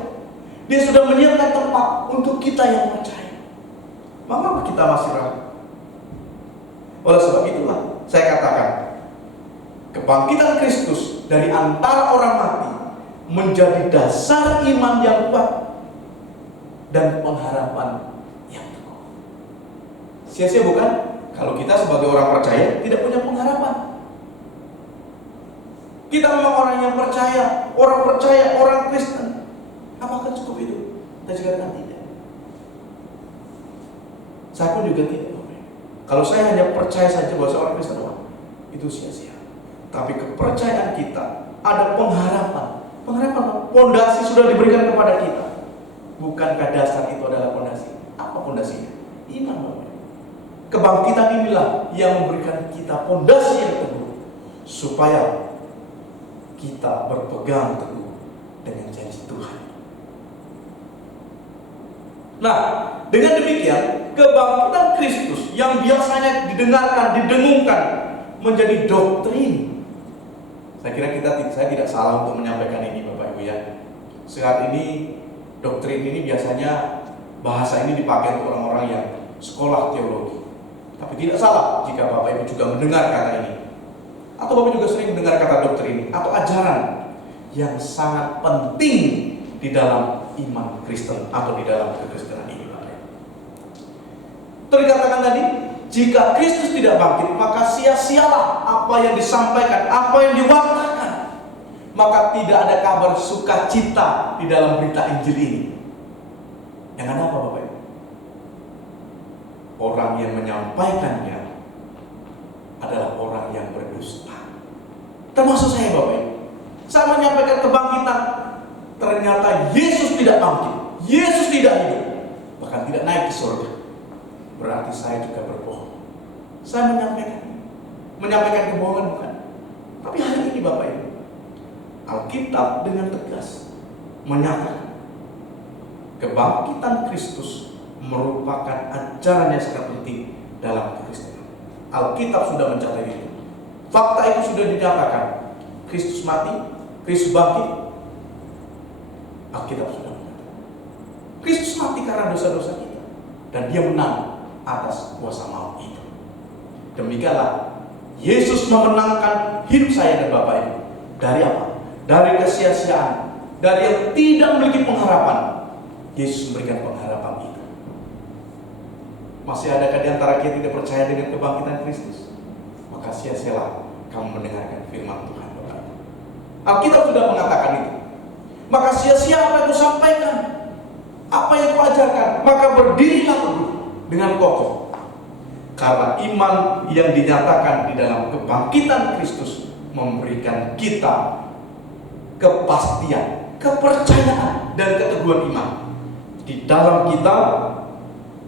Dia sudah menyiapkan tempat untuk kita yang percaya. Mengapa kita masih ragu? Oleh sebab itulah saya katakan, kebangkitan Kristus dari antara orang mati menjadi dasar iman yang kuat dan pengharapan yang teguh. Sia-sia bukan kalau kita sebagai orang percaya tidak punya pengharapan. Kita memang orang yang percaya, orang Kristen. Apakah cukup itu? Kita juga kan tidak. Saya pun juga tidak. Kalau saya hanya percaya saja bahwa seorang Kristen, itu sia-sia. Tapi kepercayaan kita ada pengharapan. Pengharapan, pondasi sudah diberikan kepada kita. Bukankah dasar itu adalah pondasi? Apa pondasinya? Iman, Bapak. Kebangkitan inilah yang memberikan kita pondasi yang teguh, supaya kita berpegang teguh dengan janji Tuhan. Nah, dengan demikian, kebangkitan Kristus yang biasanya didengarkan, didengungkan menjadi doktrin. Saya kira saya tidak salah untuk menyampaikan ini, Bapak Ibu ya. Saat ini doktrin ini biasanya bahasa ini dipakai untuk orang-orang yang sekolah teologi. Tapi tidak salah jika Bapak Ibu juga mendengar kata ini. Atau Bapak juga sering mendengar kata doktrin atau ajaran yang sangat penting di dalam iman Kristen atau di dalam kekristenan ini, Bapak Ibu. Dikatakan tadi, jika Kristus tidak bangkit, maka sia-sialah apa yang disampaikan, apa yang diwartakan. Maka tidak ada kabar sukacita di dalam berita Injil ini. Yang ada apa, Bapak Ibu? Orang yang menyampaikannya adalah orang yang berdusta. Termasuk saya, Bapak Ibu. Saya menyampaikan kebangkitan, ternyata Yesus tidak bangkit, Yesus tidak hidup, bahkan tidak naik ke surga. Berarti saya juga berbohong. Saya menyampaikan kebohongan bukan? Tapi hari ini, Bapak Ibu, Alkitab dengan tegas menyatakan kebangkitan Kristus merupakan ajaran yang sangat penting dalam kekristenan. Alkitab sudah mencatat itu. Fakta itu sudah dinyatakan. Kristus mati, Kristus bangkit. Alkitab sudah menyatakan. Kristus mati karena dosa-dosa kita, dan dia menang atas kuasa maut itu. Demikianlah Yesus memenangkan hidup saya dan Bapak Ibu. Dari apa? Dari kesia-siaan, dari yang tidak memiliki pengharapan. Yesus memberikan pengharapan itu. Masih adakah di antara kita tidak percaya dengan kebangkitan Kristus? Maka sia-sialah kamu mendengarkan firman Tuhan, Bapak. Alkitab sudah mengatakan itu. Maka sia-sia apa yang kusampaikan, apa yang kuajarkan, maka berdirilah teguh dengan kokoh. Karena iman yang dinyatakan di dalam kebangkitan Kristus memberikan kita kepastian, kepercayaan, dan keteguhan iman di dalam kita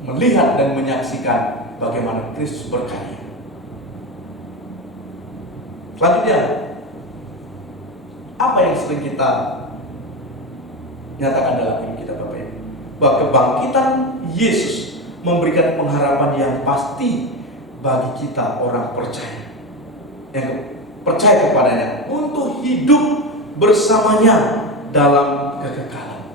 melihat dan menyaksikan bagaimana Kristus berkarya. Selanjutnya, apa yang sering kita nyatakan dalam hidup kita, Bapak Ibu? Bahwa kebangkitan Yesus memberikan pengharapan yang pasti bagi kita orang percaya, yang percaya kepadanya untuk hidup bersamanya dalam kekekalan.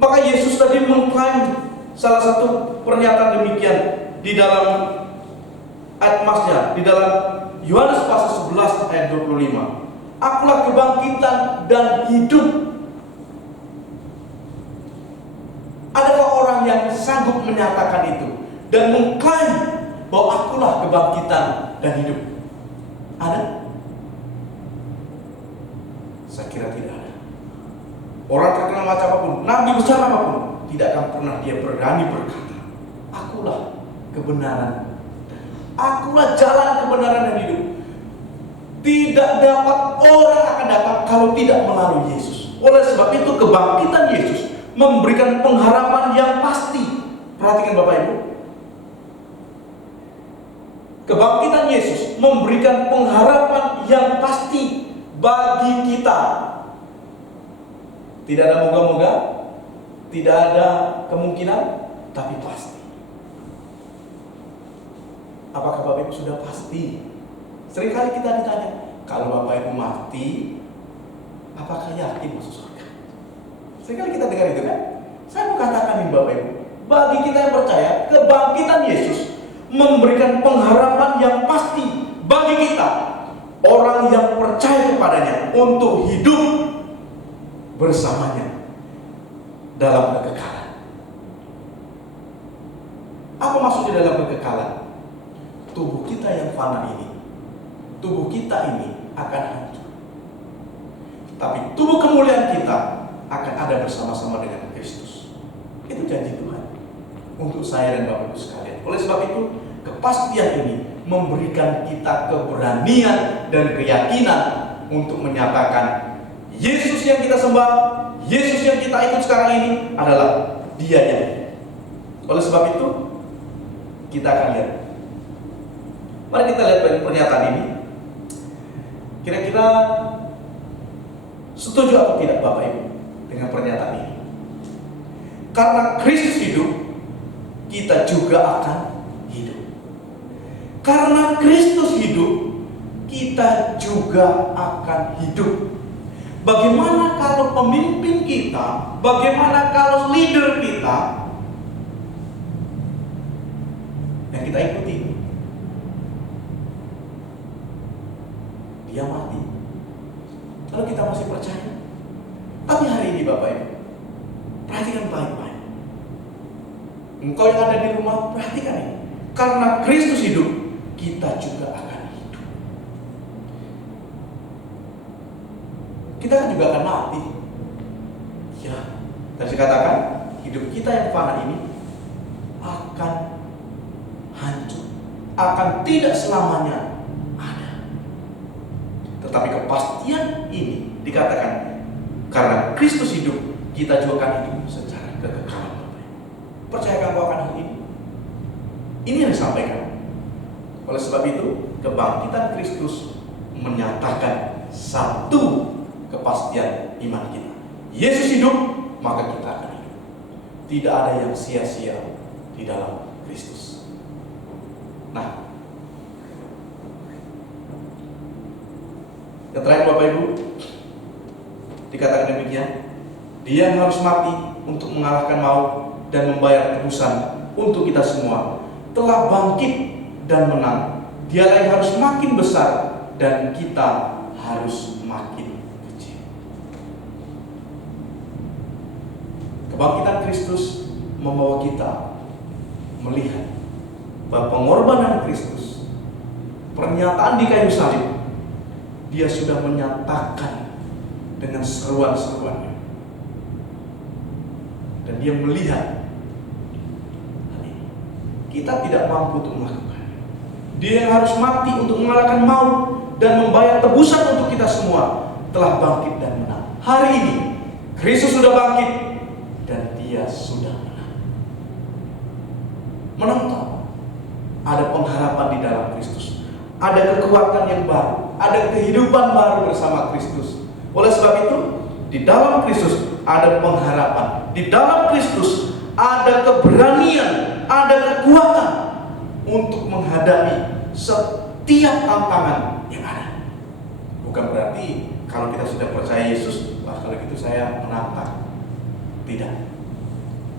Maka Yesus tadi mengklaim salah satu pernyataan demikian di dalam ayat emasnya, di dalam Yohanes pasal 11 ayat 25. Akulah kebangkitan dan hidup. Adakah orang yang sanggup sanggup menyatakan itu dan mengklaim bahwa akulah kebangkitan dan hidup? Ada? Saya kira tidak ada. Orang terkenal macam apapun, nabi besar apapun, tidak akan pernah dia berani berkata, akulah kebenaran, akulah jalan kebenaran dan hidup. Tidak dapat orang akan datang kalau tidak melalui Yesus. Oleh sebab itu kebangkitan Yesus memberikan pengharapan yang pasti. Perhatikan Bapak Ibu. Kebangkitan Yesus memberikan pengharapan yang pasti bagi kita. Tidak ada moga-moga, tidak ada kemungkinan, tapi pasti. Apakah Bapak Ibu sudah pasti? Seringkali kita ditanya, kalau Bapak Ibu mati, apakah yakin masuk surga? Seringkali kita dengar itu kan? Saya mau katakan ini Bapak Ibu, bagi kita yang percaya, kebangkitan Yesus memberikan pengharapan yang pasti bagi kita, orang yang percaya kepadanya, untuk hidup bersamanya dalam kekekalan. Apa maksudnya dalam kekekalan? Tubuh kita yang fana ini, tubuh kita ini akan hancur, tapi tubuh kemuliaan kita akan ada bersama-sama dengan Kristus. Itu janji Tuhan untuk saya dan Bapak Ibu sekalian. Oleh sebab itu, kepastian ini memberikan kita keberanian dan keyakinan untuk menyatakan Yesus yang kita sembah, Yesus yang kita ikut sekarang ini adalah Dia yang. Oleh sebab itu, kita akan lihat. Mari kita lihat pernyataan ini. Kira-kira setuju atau tidak Bapak Ibu dengan pernyataan ini? Karena Kristus hidup, kita juga akan hidup. Karena Kristus hidup, kita juga akan hidup. Bagaimana kalau pemimpin kita, bagaimana kalau leader kita yang kita ikuti, dia mati, lalu kita masih percaya? Tapi hari ini Bapak Ibu, perhatikan baik-baik. Engkau yang ada di rumah, perhatikan ini. Karena Kristus hidup, kita juga akan hidup. Kita kan juga akan mati. Ya, tadi saya katakan, hidup kita yang fana ini akan hancur, akan tidak selamanya ada. Tetapi kepastian ini dikatakan, karena Kristus hidup, kita juga akan hidup secara kekekalan. Percayakan kau akan hal ini? Ini yang disampaikan. Oleh sebab itu, kebangkitan Kristus menyatakan satu kepastian iman kita. Yesus hidup, maka kita akan hidup. Tidak ada yang sia-sia di dalam Kristus. Nah, yang terakhir Bapak Ibu, dikatakan demikian, Dia harus mati untuk mengalahkan maut dan membayar tebusan untuk kita semua, telah bangkit dan menang. Dialah yang harus makin besar dan kita harus makin kecil. Kebangkitan Kristus membawa kita melihat bahwa pengorbanan Kristus, pernyataan di kayu salib, Dia sudah menyatakan dengan seruan-seruannya, dan Dia melihat kita tidak mampu untuk melakukan. Dia yang harus mati untuk mengalahkan maut dan membayar tebusan untuk kita semua, telah bangkit dan menang. Hari ini Kristus sudah bangkit dan Dia sudah menang. Menang tahu? Ada pengharapan di dalam Kristus. Ada kekuatan yang baru, ada kehidupan baru bersama Kristus. Oleh sebab itu, di dalam Kristus ada pengharapan. Di dalam Kristus ada keberanian, ada kekuatan untuk menghadapi setiap tantangan yang ada. Bukan berarti kalau kita sudah percaya Yesus, wah kalau gitu saya menantang. Tidak.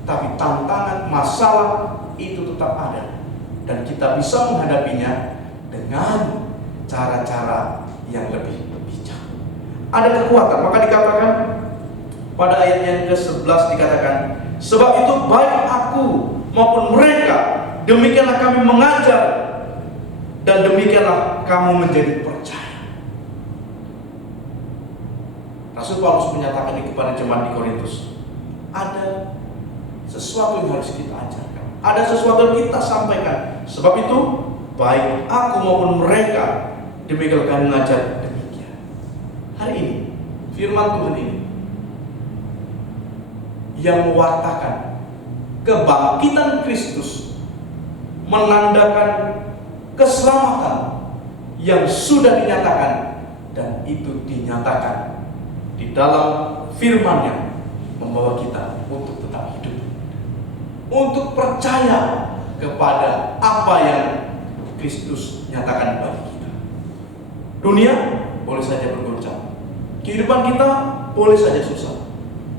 Tapi tantangan, masalah itu tetap ada, dan kita bisa menghadapinya dengan cara-cara yang lebih bijak. Ada kekuatan, maka dikatakan pada ayat yang ke-11 dikatakan, sebab itu baik aku maupun mereka, demikianlah kami mengajar, dan demikianlah kamu menjadi percaya. Rasul Paulus menyatakan ini kepada jemaat di Korintus. Ada sesuatu yang harus kita ajarkan, ada sesuatu yang kita sampaikan. Sebab itu, baik aku maupun mereka, demikian kami mengajar demikian. Hari ini, firman Tuhan ini yang mewartakan kebangkitan Kristus, menandakan keselamatan yang sudah dinyatakan, dan itu dinyatakan di dalam firman-Nya, membawa kita untuk tetap hidup, untuk percaya kepada apa yang Kristus nyatakan bagi kita. Dunia boleh saja bergoncang, kehidupan kita boleh saja susah,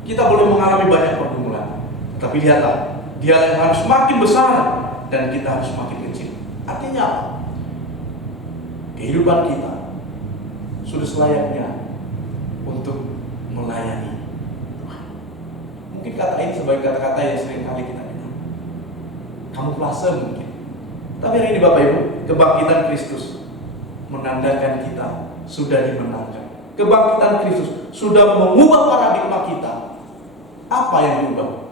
kita boleh mengalami banyak pergumulan, tapi lihatlah, Dia yang harus makin besar dan kita harus makin kecil. Artinya apa? Kehidupan kita sudah selayaknya untuk melayani Tuhan. Mungkin kata ini sebagai kata-kata yang sering kali kita dengar, kamuflase mungkin. Tapi hari ini Bapak Ibu, kebangkitan Kristus menandakan kita sudah dimenangkan. Kebangkitan Kristus sudah mengubah paradigma kita. Apa yang diubah?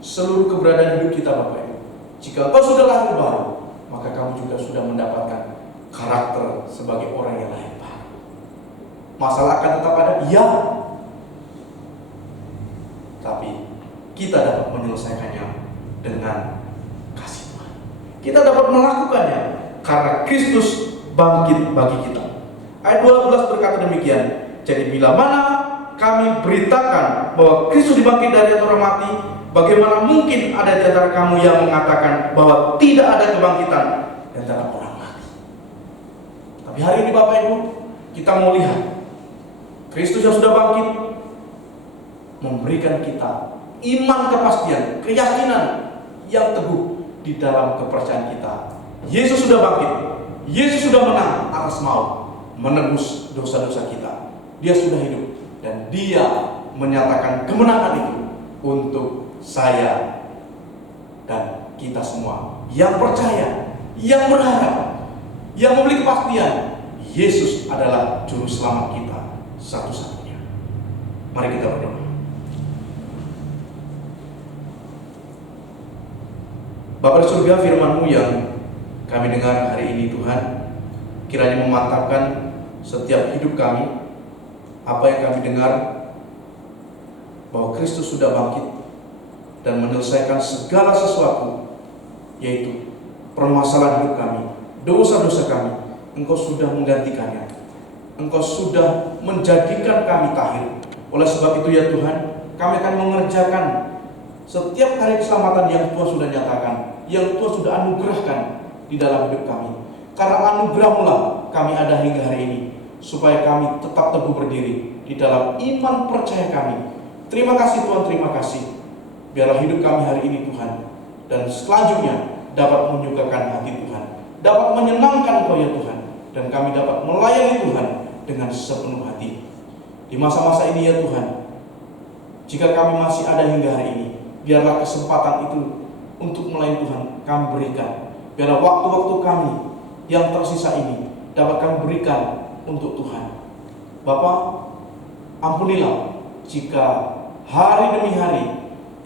Seluruh keberadaan hidup kita Bapak Ibu. Jika kau sudah lahir baru, maka kamu juga sudah mendapatkan karakter sebagai orang yang lahir baru. Masalah akan tetap ada? Ya. Tapi kita dapat menyelesaikannya dengan kasih Tuhan. Kita dapat melakukannya karena Kristus bangkit bagi kita. Ayat 12 berkata demikian. Jadi bila mana kami beritakan bahwa Kristus dibangkit dari orang mati, bagaimana mungkin ada di antara kamu yang mengatakan bahwa tidak ada kebangkitan di antara orang mati? Tapi hari ini Bapak Ibu, kita mau lihat Kristus yang sudah bangkit memberikan kita iman kepastian, keyakinan yang teguh di dalam kepercayaan kita. Yesus sudah bangkit, Yesus sudah menang atas maut, menebus dosa-dosa kita. Dia sudah hidup dan Dia menyatakan kemenangan itu untuk saya dan kita semua yang percaya, yang berharap, yang memiliki kepastian Yesus adalah juru selamat kita satu-satunya. Mari kita berdoa. Bapa di surga, firman-Mu yang kami dengar hari ini Tuhan, kiranya memantapkan setiap hidup kami. Apa yang kami dengar, bahwa Kristus sudah bangkit dan menyelesaikan segala sesuatu, yaitu permasalahan hidup kami, dosa-dosa kami. Engkau sudah menggantikannya, Engkau sudah menjadikan kami tahir. Oleh sebab itu ya Tuhan, kami akan mengerjakan setiap hari keselamatan yang Tuhan sudah nyatakan, yang Tuhan sudah anugerahkan di dalam hidup kami. Karena anugerah-Mu lah kami ada hingga hari ini, supaya kami tetap teguh berdiri di dalam iman percaya kami. Terima kasih Tuhan, terima kasih. Biarlah hidup kami hari ini Tuhan, dan selanjutnya dapat menyukakan hati Tuhan, dapat menyenangkan Engkau ya Tuhan, dan kami dapat melayani Tuhan dengan sepenuh hati. Di masa-masa ini ya Tuhan, jika kami masih ada hingga hari ini, biarlah kesempatan itu untuk melayani Tuhan kami berikan. Biarlah waktu-waktu kami yang tersisa ini dapat kami berikan untuk Tuhan. Bapa, ampunilah jika hari demi hari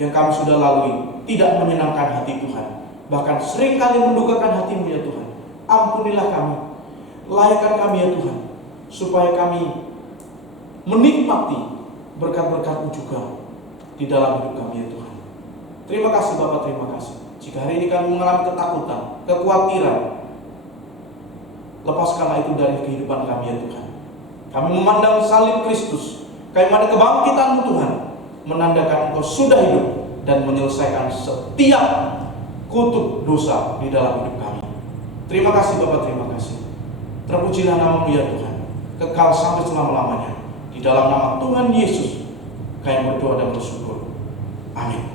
yang kami sudah lalui tidak menyenangkan hati Tuhan, bahkan seringkali mendukakan hati-Mu ya Tuhan. Ampunilah kami, layakkan kami ya Tuhan, supaya kami menikmati berkat-berkat-Mu juga di dalam hidup kami ya Tuhan. Terima kasih Bapak, terima kasih. Jika hari ini kami mengalami ketakutan, kekhawatiran, lepaskanlah itu dari kehidupan kami ya Tuhan. Kami memandang salib Kristus, kami memandang kebangkitan-Mu Tuhan, menandakan Engkau sudah hidup dan menyelesaikan setiap kutuk dosa di dalam hidup kami. Terima kasih Bapak, terima kasih. Terpujilah nama-Mu ya Tuhan, kekal sampai selama-lamanya. Di dalam nama Tuhan Yesus kami berdoa dan bersyukur. Amin.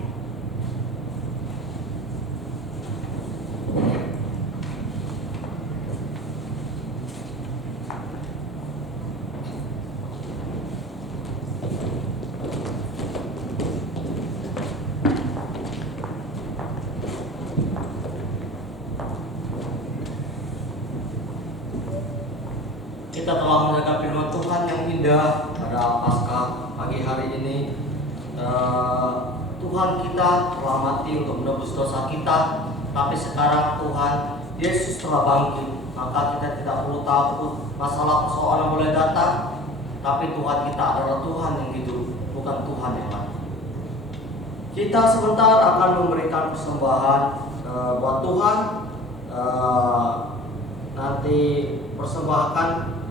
kita telah mendengarkan firman Tuhan yang indah pada Paskah pagi hari ini. Tuhan kita telah mati untuk menebus dosa kita, tapi sekarang Tuhan Yesus telah bangkit. Maka kita tidak perlu takut masalah persoalan boleh datang, tapi Tuhan kita adalah Tuhan yang hidup, bukan Tuhan yang mati. Kita sebentar akan memberikan persembahan buat Tuhan. Nanti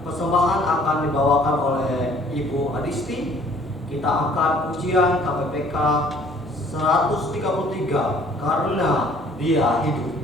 persembahan akan dibawakan oleh Ibu Adisti. Kita angkat pujian KPPK 133 karena Dia hidup.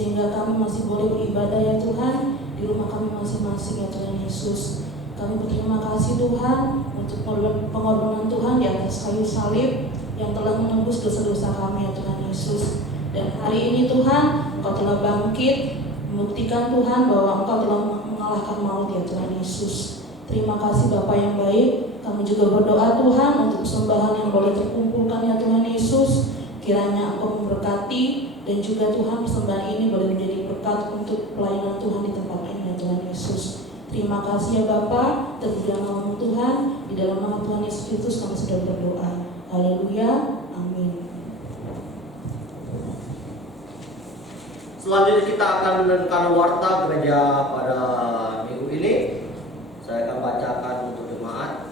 sehingga kami masih boleh beribadah ya Tuhan di rumah kami masing-masing ya Tuhan Yesus. Kami berterima kasih Tuhan untuk pengorbanan Tuhan di atas kayu salib yang telah menembus dosa-dosa kami ya Tuhan Yesus. Dan hari ini Tuhan Engkau telah bangkit membuktikan Tuhan bahwa Engkau telah mengalahkan maut ya Tuhan Yesus. Terima kasih Bapa yang baik. Kami juga berdoa Tuhan untuk persembahan yang boleh terkumpulkan ya Tuhan Yesus. Kiranya Engkau memberkati dan juga Tuhan persembahan ini boleh menjadi berkat untuk pelayanan Tuhan di tempat ini ya Tuhan Yesus. Terima kasih ya Bapa, terpujilah nama Tuhan, di dalam nama Tuhan Yesus Kristus kami sudah berdoa. Haleluya, amin. Selanjutnya kita akan mendengarkan warta gereja pada minggu ini. Saya akan bacakan untuk jemaat.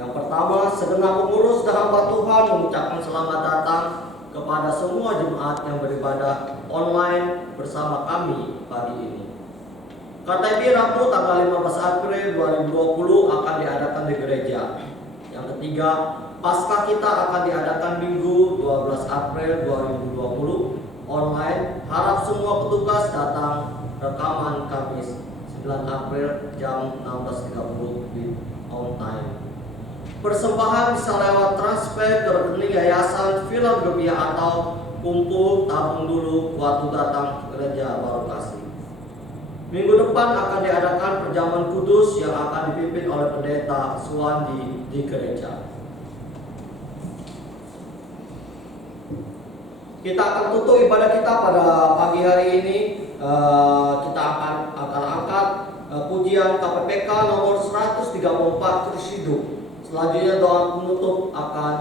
Yang pertama, segenap pengurus dan hamba Tuhan mengucapkan selamat datang kepada semua jemaat yang beribadah online bersama kami pagi ini. KTP Rabu tanggal 15 April 2020 akan diadakan di gereja. Yang ketiga, Paskah kita akan diadakan Minggu 12 April 2020 online. Harap semua petugas datang. Rekaman Kamis 9 April jam 16.30 with on time. Persembahan bisa lewat transfer ke rekening Yayasan Filandelfia atau kumpul tabung dulu waktu datang gereja Baru Kasih. Minggu depan akan diadakan perjamuan kudus yang akan dipimpin oleh pendeta Suwandi di gereja. Kita akan tutup ibadah kita pada pagi hari ini. Kita akan angkat pujian KPPK nomor 134 Terus Hidup. Selanjutnya doa penutup akan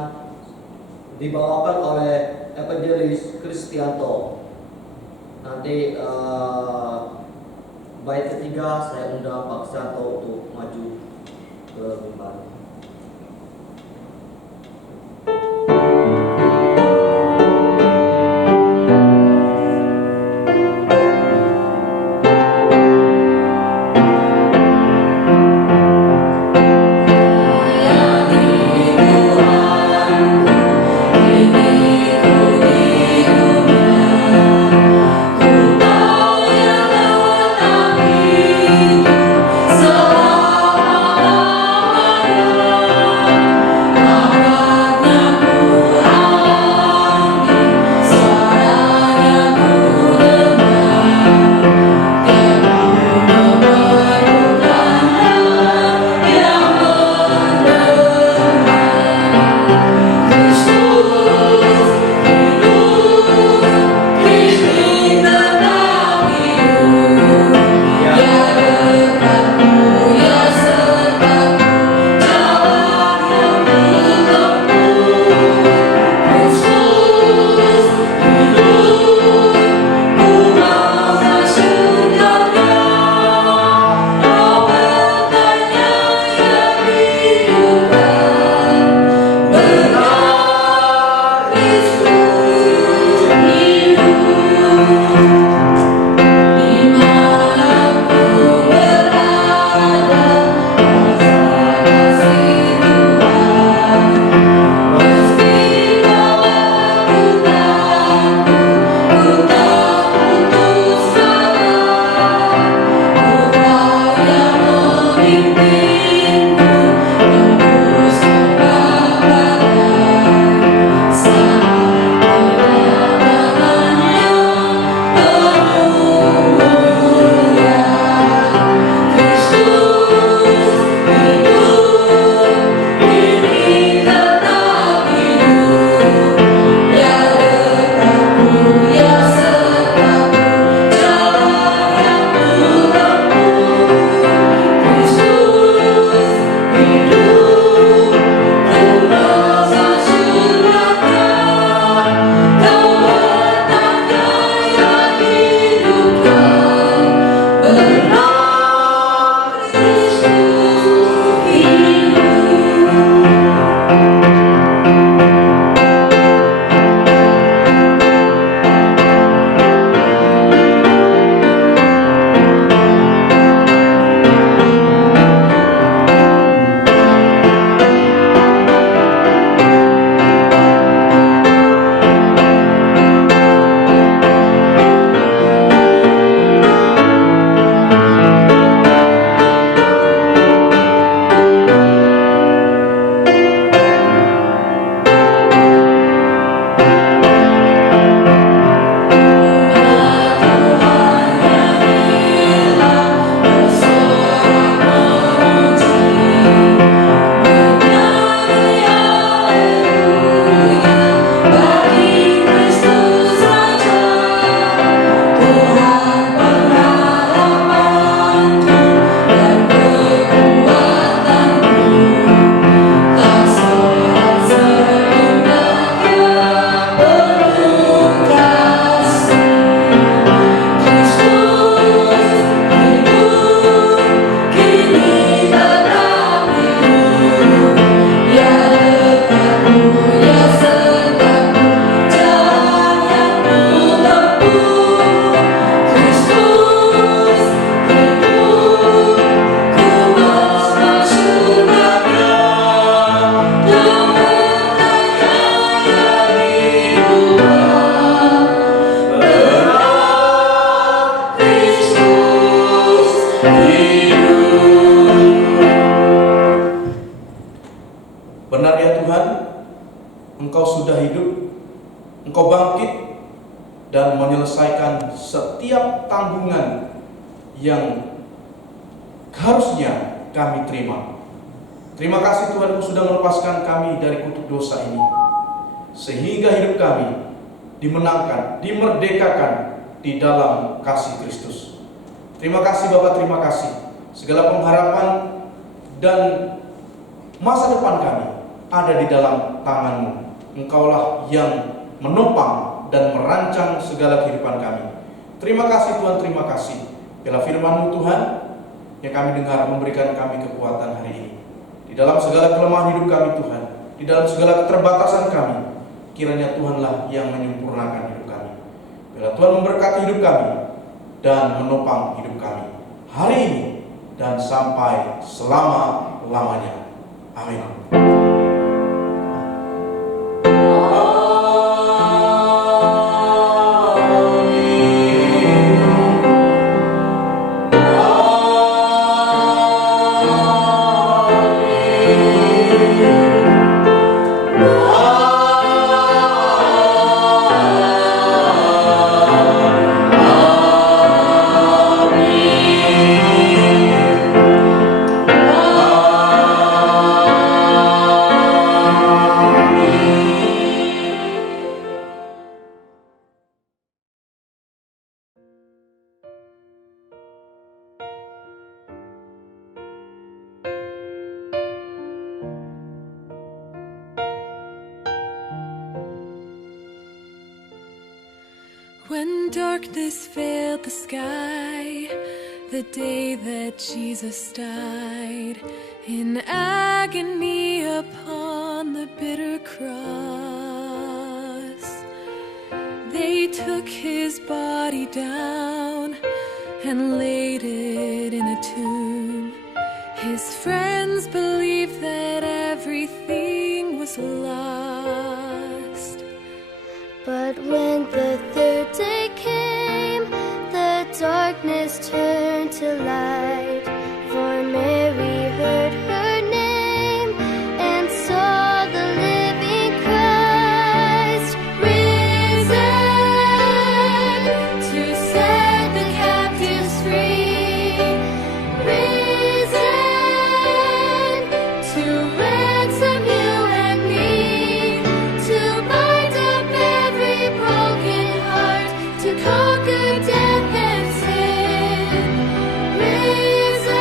dibawakan oleh Evangelis Kristianto. Nanti bait ketiga saya undang Pak Kristianto untuk maju ke mimbar. Selama Benar ya Tuhan, Engkau sudah hidup, Engkau bangkit dan menyelesaikan setiap tanggungan yang harusnya kami terima. Terima kasih Tuhan, Engkau sudah melepaskan kami dari kutuk dosa ini, sehingga hidup kami dimenangkan, dimerdekakan di dalam kasih Kristus. Terima kasih Bapa, terima kasih. Segala pengharapan dan masa depan kami ada di dalam tangan-Mu. Engkaulah yang menopang dan merancang segala kehidupan kami. Terima kasih Tuhan, terima kasih. Biarlah firman-Mu Tuhan yang kami dengar memberikan kami kekuatan hari ini. Di dalam segala kelemahan hidup kami Tuhan, di dalam segala keterbatasan kami, kiranya Tuhanlah yang menyempurnakan hidup kami. Biarlah Tuhan memberkati hidup kami dan menopang hidup kami hari ini dan sampai selama-lamanya. Amin. When darkness veiled the sky, the day that Jesus died, in agony upon the bitter cross, they took his body down and laid it in a tomb. His friends believed that everything was lost. But when the third day came, the darkness turned to light. For Mary heard her name and saw the living Christ risen to set the captives free. Risen to ransom you and me, to bind up every broken heart, to conquer death and sin. Risen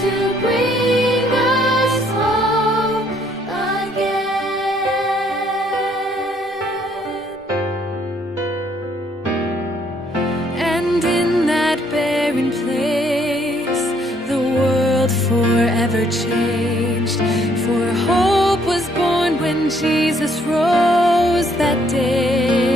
to bring us home again. And in that barren place, the world forever changed. For hope was born when Jesus rose that day.